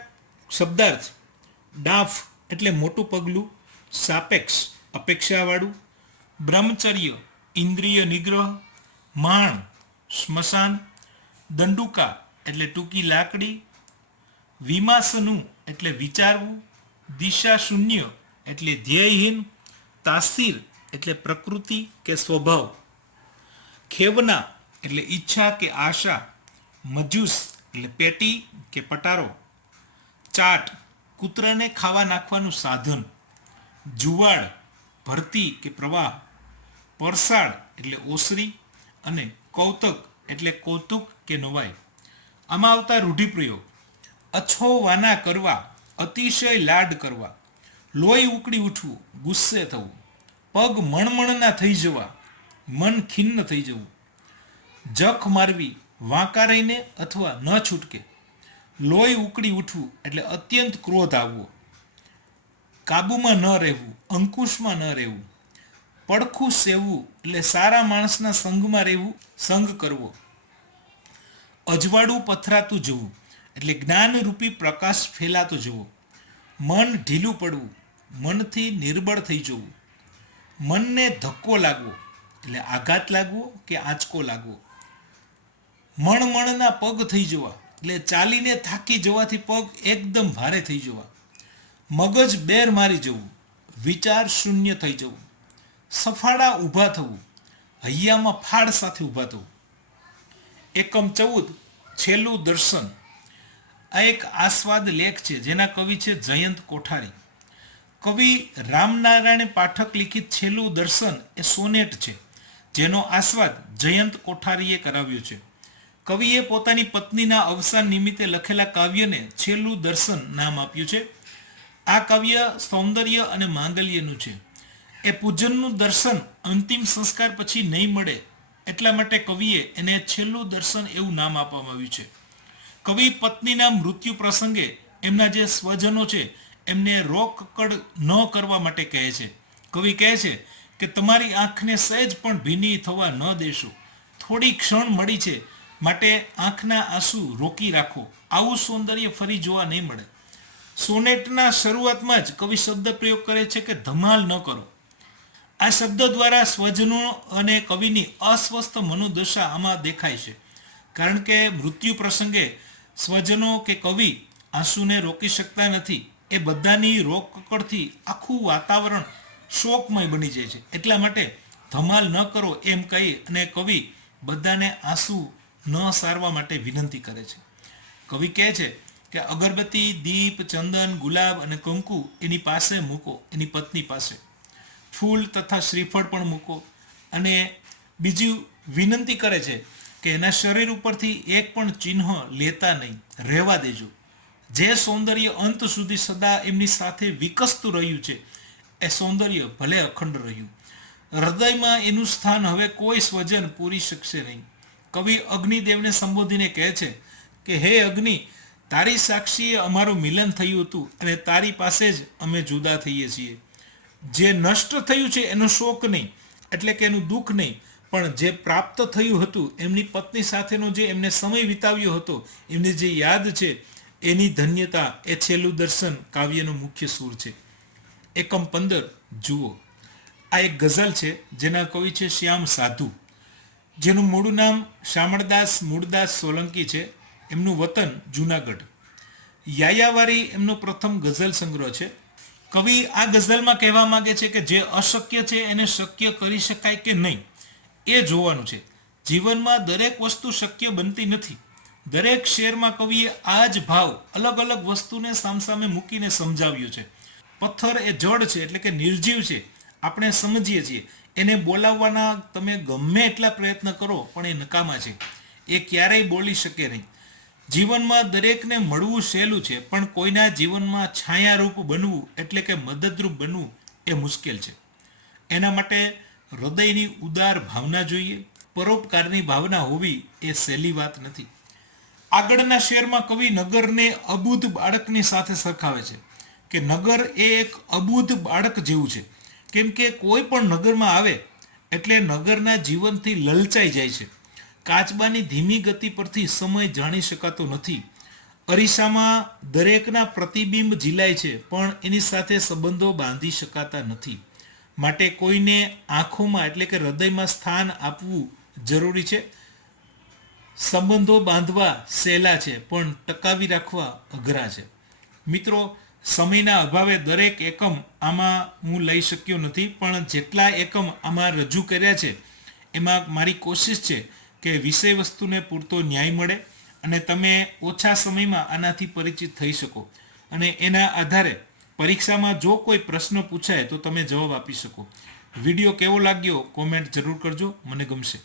શબ્દાર્થ. ડાફ એટલે મોટું પગલું, સાપેક્ષ અપેક્ષાવાળું, બ્રહ્મચર્ય ઇન્દ્રિય નિગ્રહ, માણ સ્મશાન, દંડુકા એટલે ટૂંકી લાકડી, વિમાસનું એટલે વિચારવું, દિશા શૂન્ય એટલે ધ્યેયહીન, તાસીર એટલે પ્રકૃતિ કે સ્વભાવ, ખેવના એટલે ઈચ્છા કે આશા, મજૂસ એટલે પેટી કે પટારો, ચાટ કૂતરાને ખાવા નાખવાનું સાધન, જુવાળ ભરતી કે પ્રવાહ, પરસાળ એટલે ઓસરી અને કૌતક એટલે કૌતુક કે નવાઈ. આમાં આવતા રૂઢિપ્રયોગ. અછોવાના કરવા, અતિશય લાડ કરવા, લોહી ઉકળી ઉઠવું, ગુસ્સે થવું, પગ મણમણના થઈ જવા, મન ખિન્ન થઈ જવું, જખ મારવી, વાંકા રહીને અથવા ન છૂટકે, લોહી ઉકળી ઉઠવું એટલે અત્યંત ક્રોધ આવવો, કાબુમાં ન રહેવું, અંકુશમાં ન રહેવું, પડખું સેવવું એટલે સારા માણસના સંગમાં રહેવું, સંગ કરવો, અજવાળું પથરાતું જવું એટલે જ્ઞાનરૂપી પ્રકાશ ફેલાતો જવો, મન ઢીલું પડવું, મનથી નિર્બળ થઈ જવું, મનને ધક્કો લાગવો એટલે આઘાત લાગવો કે આંચકો લાગવો, મણમણના પગ થઈ જવા એટલે ચાલીને થાકી જવાથી પગ એકદમ ભારે થઈ જવા, મગજ બેર મારી જવું, વિચાર શૂન્ય થઈ જવું, સફાળા ઊભા થવું, હૈયામાં ફાડ સાથે ઊભા થવું. એકમ 14 છેલ્લું દર્શન. આ એક આસ્વાદ લેખ છે જેના કવિ છે જયંત કોઠારી. કવિ રામનારાયણ પાઠક લિખિત છેલ્લું દર્શન એ સોનેટ છે, જેનો આસ્વાદ જયંત કોઠારીએ કરાવ્યો છે. કવિએ પોતાની પત્નીના અવસાન નિમિત્તે લખેલા કાવ્યને છેલ્લું દર્શન નામ આપ્યું છે. આ કાવ્ય સૌંદર્ય અને માંગલ્યનું છે. એ પૂજનનું દર્શન અંતિમ સંસ્કાર પછી નહીં મળે, એટલા માટે કવિએ એને છેલ્લું દર્શન એવું નામ આપવામાં આવ્યું છે. કવિ પત્નીના મૃત્યુ પ્રસંગે એમના જે સ્વજનો છે એમને રોકકડ ન કરવા માટે કહે છે. કવિ કહે છે કે તમારી આંખને સહેજ પણ ભીની થવા ન દેશો. થોડી ક્ષણ મળી છે, માટે આંખના આંસુ રોકી રાખો. આવું સૌંદર્ય ફરી જોવા નહીં મળે. સોનેટના શરૂઆતમાં જ કવિ શબ્દ પ્રયોગ કરે છે કે ધમાલ ન કરો. આ શબ્દ દ્વારા સ્વજનો અને કવિની અસ્વસ્થ મનોદશા આમાં દેખાય છે. કારણ કે મૃત્યુ પ્રસંગે સ્વજનો કે કવિ આંસુને રોકી શકતા નથી. એ બધાની રોકકડથી આખું વાતાવરણ શોકમય બની જાય છે. એટલા માટે ધમાલ ન કરો એમ કહી અને કવિ બધાને આંસુ ન સારવા માટે વિનંતી કરે છે. કવિ કહે છે કે અગરબત્તી, દીપ, ચંદન, ગુલાબ અને કંકુ એની પાસે મૂકો, એની પત્ની પાસે. ફૂલ તથા શ્રીફળ પણ મૂકો. અને બીજી વિનંતી કરે છે કે એના શરીર ઉપરથી એક પણ ચિહ્ન લેતા નહીં, રહેવા દેજો. જે સૌંદર્ય અંત સુધી સદા એમની સાથે વિકસતું રહ્યું છે એ સૌંદર્ય ભલે અખંડ રહ્યું. હૃદયમાં એનું સ્થાન હવે કોઈ સ્વજન પૂરી શકશે નહીં. કવિ અગ્નિદેવને સંબોધીને કહે છે કે હે અગ્નિ, તારી સાક્ષીએ અમારું મિલન થયું હતું અને તારી પાસે જ અમે જુદા થઈએ છીએ. જે નષ્ટ થયું છે એનો શોક નહીં, એટલે કે એનું દુઃખ નહીં, પણ જે પ્રાપ્ત થયું હતું એમની પત્ની સાથેનો જે એમને સમય વિતાવ્યો હતો, એમની જે યાદ છે, એની ધન્યતા એ છેલ્લું દર્શન કાવ્યનો મુખ્ય સૂર છે. એકમ 15 જુઓ. આ એક ગઝલ છે જેના કવિ છે શ્યામ સાધુ, જેનું મૂળું નામ શામળદાસ મૂળદાસ સોલંકી છે. એમનું વતન જૂનાગઢ. યાયાવારી એમનો પ્રથમ ગઝલ સંગ્રહ છે. કવિ આ ગઝલમાં કહેવા માંગે છે કે જે અશક્ય છે એને શક્ય કરી શકાય કે નહીં એ જોવાનું છે. જીવનમાં દરેક વસ્તુ શક્ય બનતી નથી. દરેક શેરમાં કવિએ આ જ ભાવ અલગ અલગ વસ્તુને સામસામે મૂકીને સમજાવ્યો છે. પથ્થર એ જડ છે, એટલે કે નિર્જીવ છે, આપણે સમજીએ છીએ. એને બોલાવવાના તમે ગમે એટલા પ્રયત્ન કરો પણ એ નકામા છે, એ ક્યારેય બોલી શકે નહીં. જીવનમાં દરેકને મળવું સહેલું છે, પણ કોઈના જીવનમાં છાયારૂપ બનવું એટલે કે મદદરૂપ બનવું એ મુશ્કેલ છે. એના માટે હૃદયની ઉદાર ભાવના જોઈએ. પરોપકારની ભાવના હોવી એ સહેલી વાત નથી. આગળના શેરમાં કવિ નગરને અબુધ બાળકની સાથે સરખાવે છે કે નગર એ એક અબુધ બાળક જેવું છે. કેમ કે કોઈ પણ નગરમાં આવે એટલે નગરના જીવનથી લલચાઈ જાય છે. કાચબાની ધીમી ગતિ પરથી સમય જાણી શકાતો નથી. અરીસામાં દરેકના પ્રતિબિંબ ઝીલાય છે, પણ એની સાથે સંબંધો બાંધી શકાતા નથી. માટે કોઈને આંખોમાં એટલે કે હૃદયમાં સ્થાન આપવું જરૂરી છે. સંબંધો બાંધવા સહેલા છે, પણ ટકાવી રાખવા અઘરા છે. મિત્રો, સમયના અભાવે દરેક એકમ આમાં હું લઈ શક્યો નથી, પણ જેટલા એકમ આમાં રજૂ કર્યા છે એમાં મારી કોશિશ છે કે વિષય વસ્તુને પૂરતો ન્યાય મળે અને તમે ઓછા સમયમાં આનાથી પરિચિત થઈ શકો અને એના આધારે પરીક્ષામાં જો કોઈ પ્રશ્ન પૂછાય તો તમે જવાબ આપી શકો. વિડીયો કેવો લાગ્યો કોમેન્ટ જરૂર કરજો, મને ગમશે.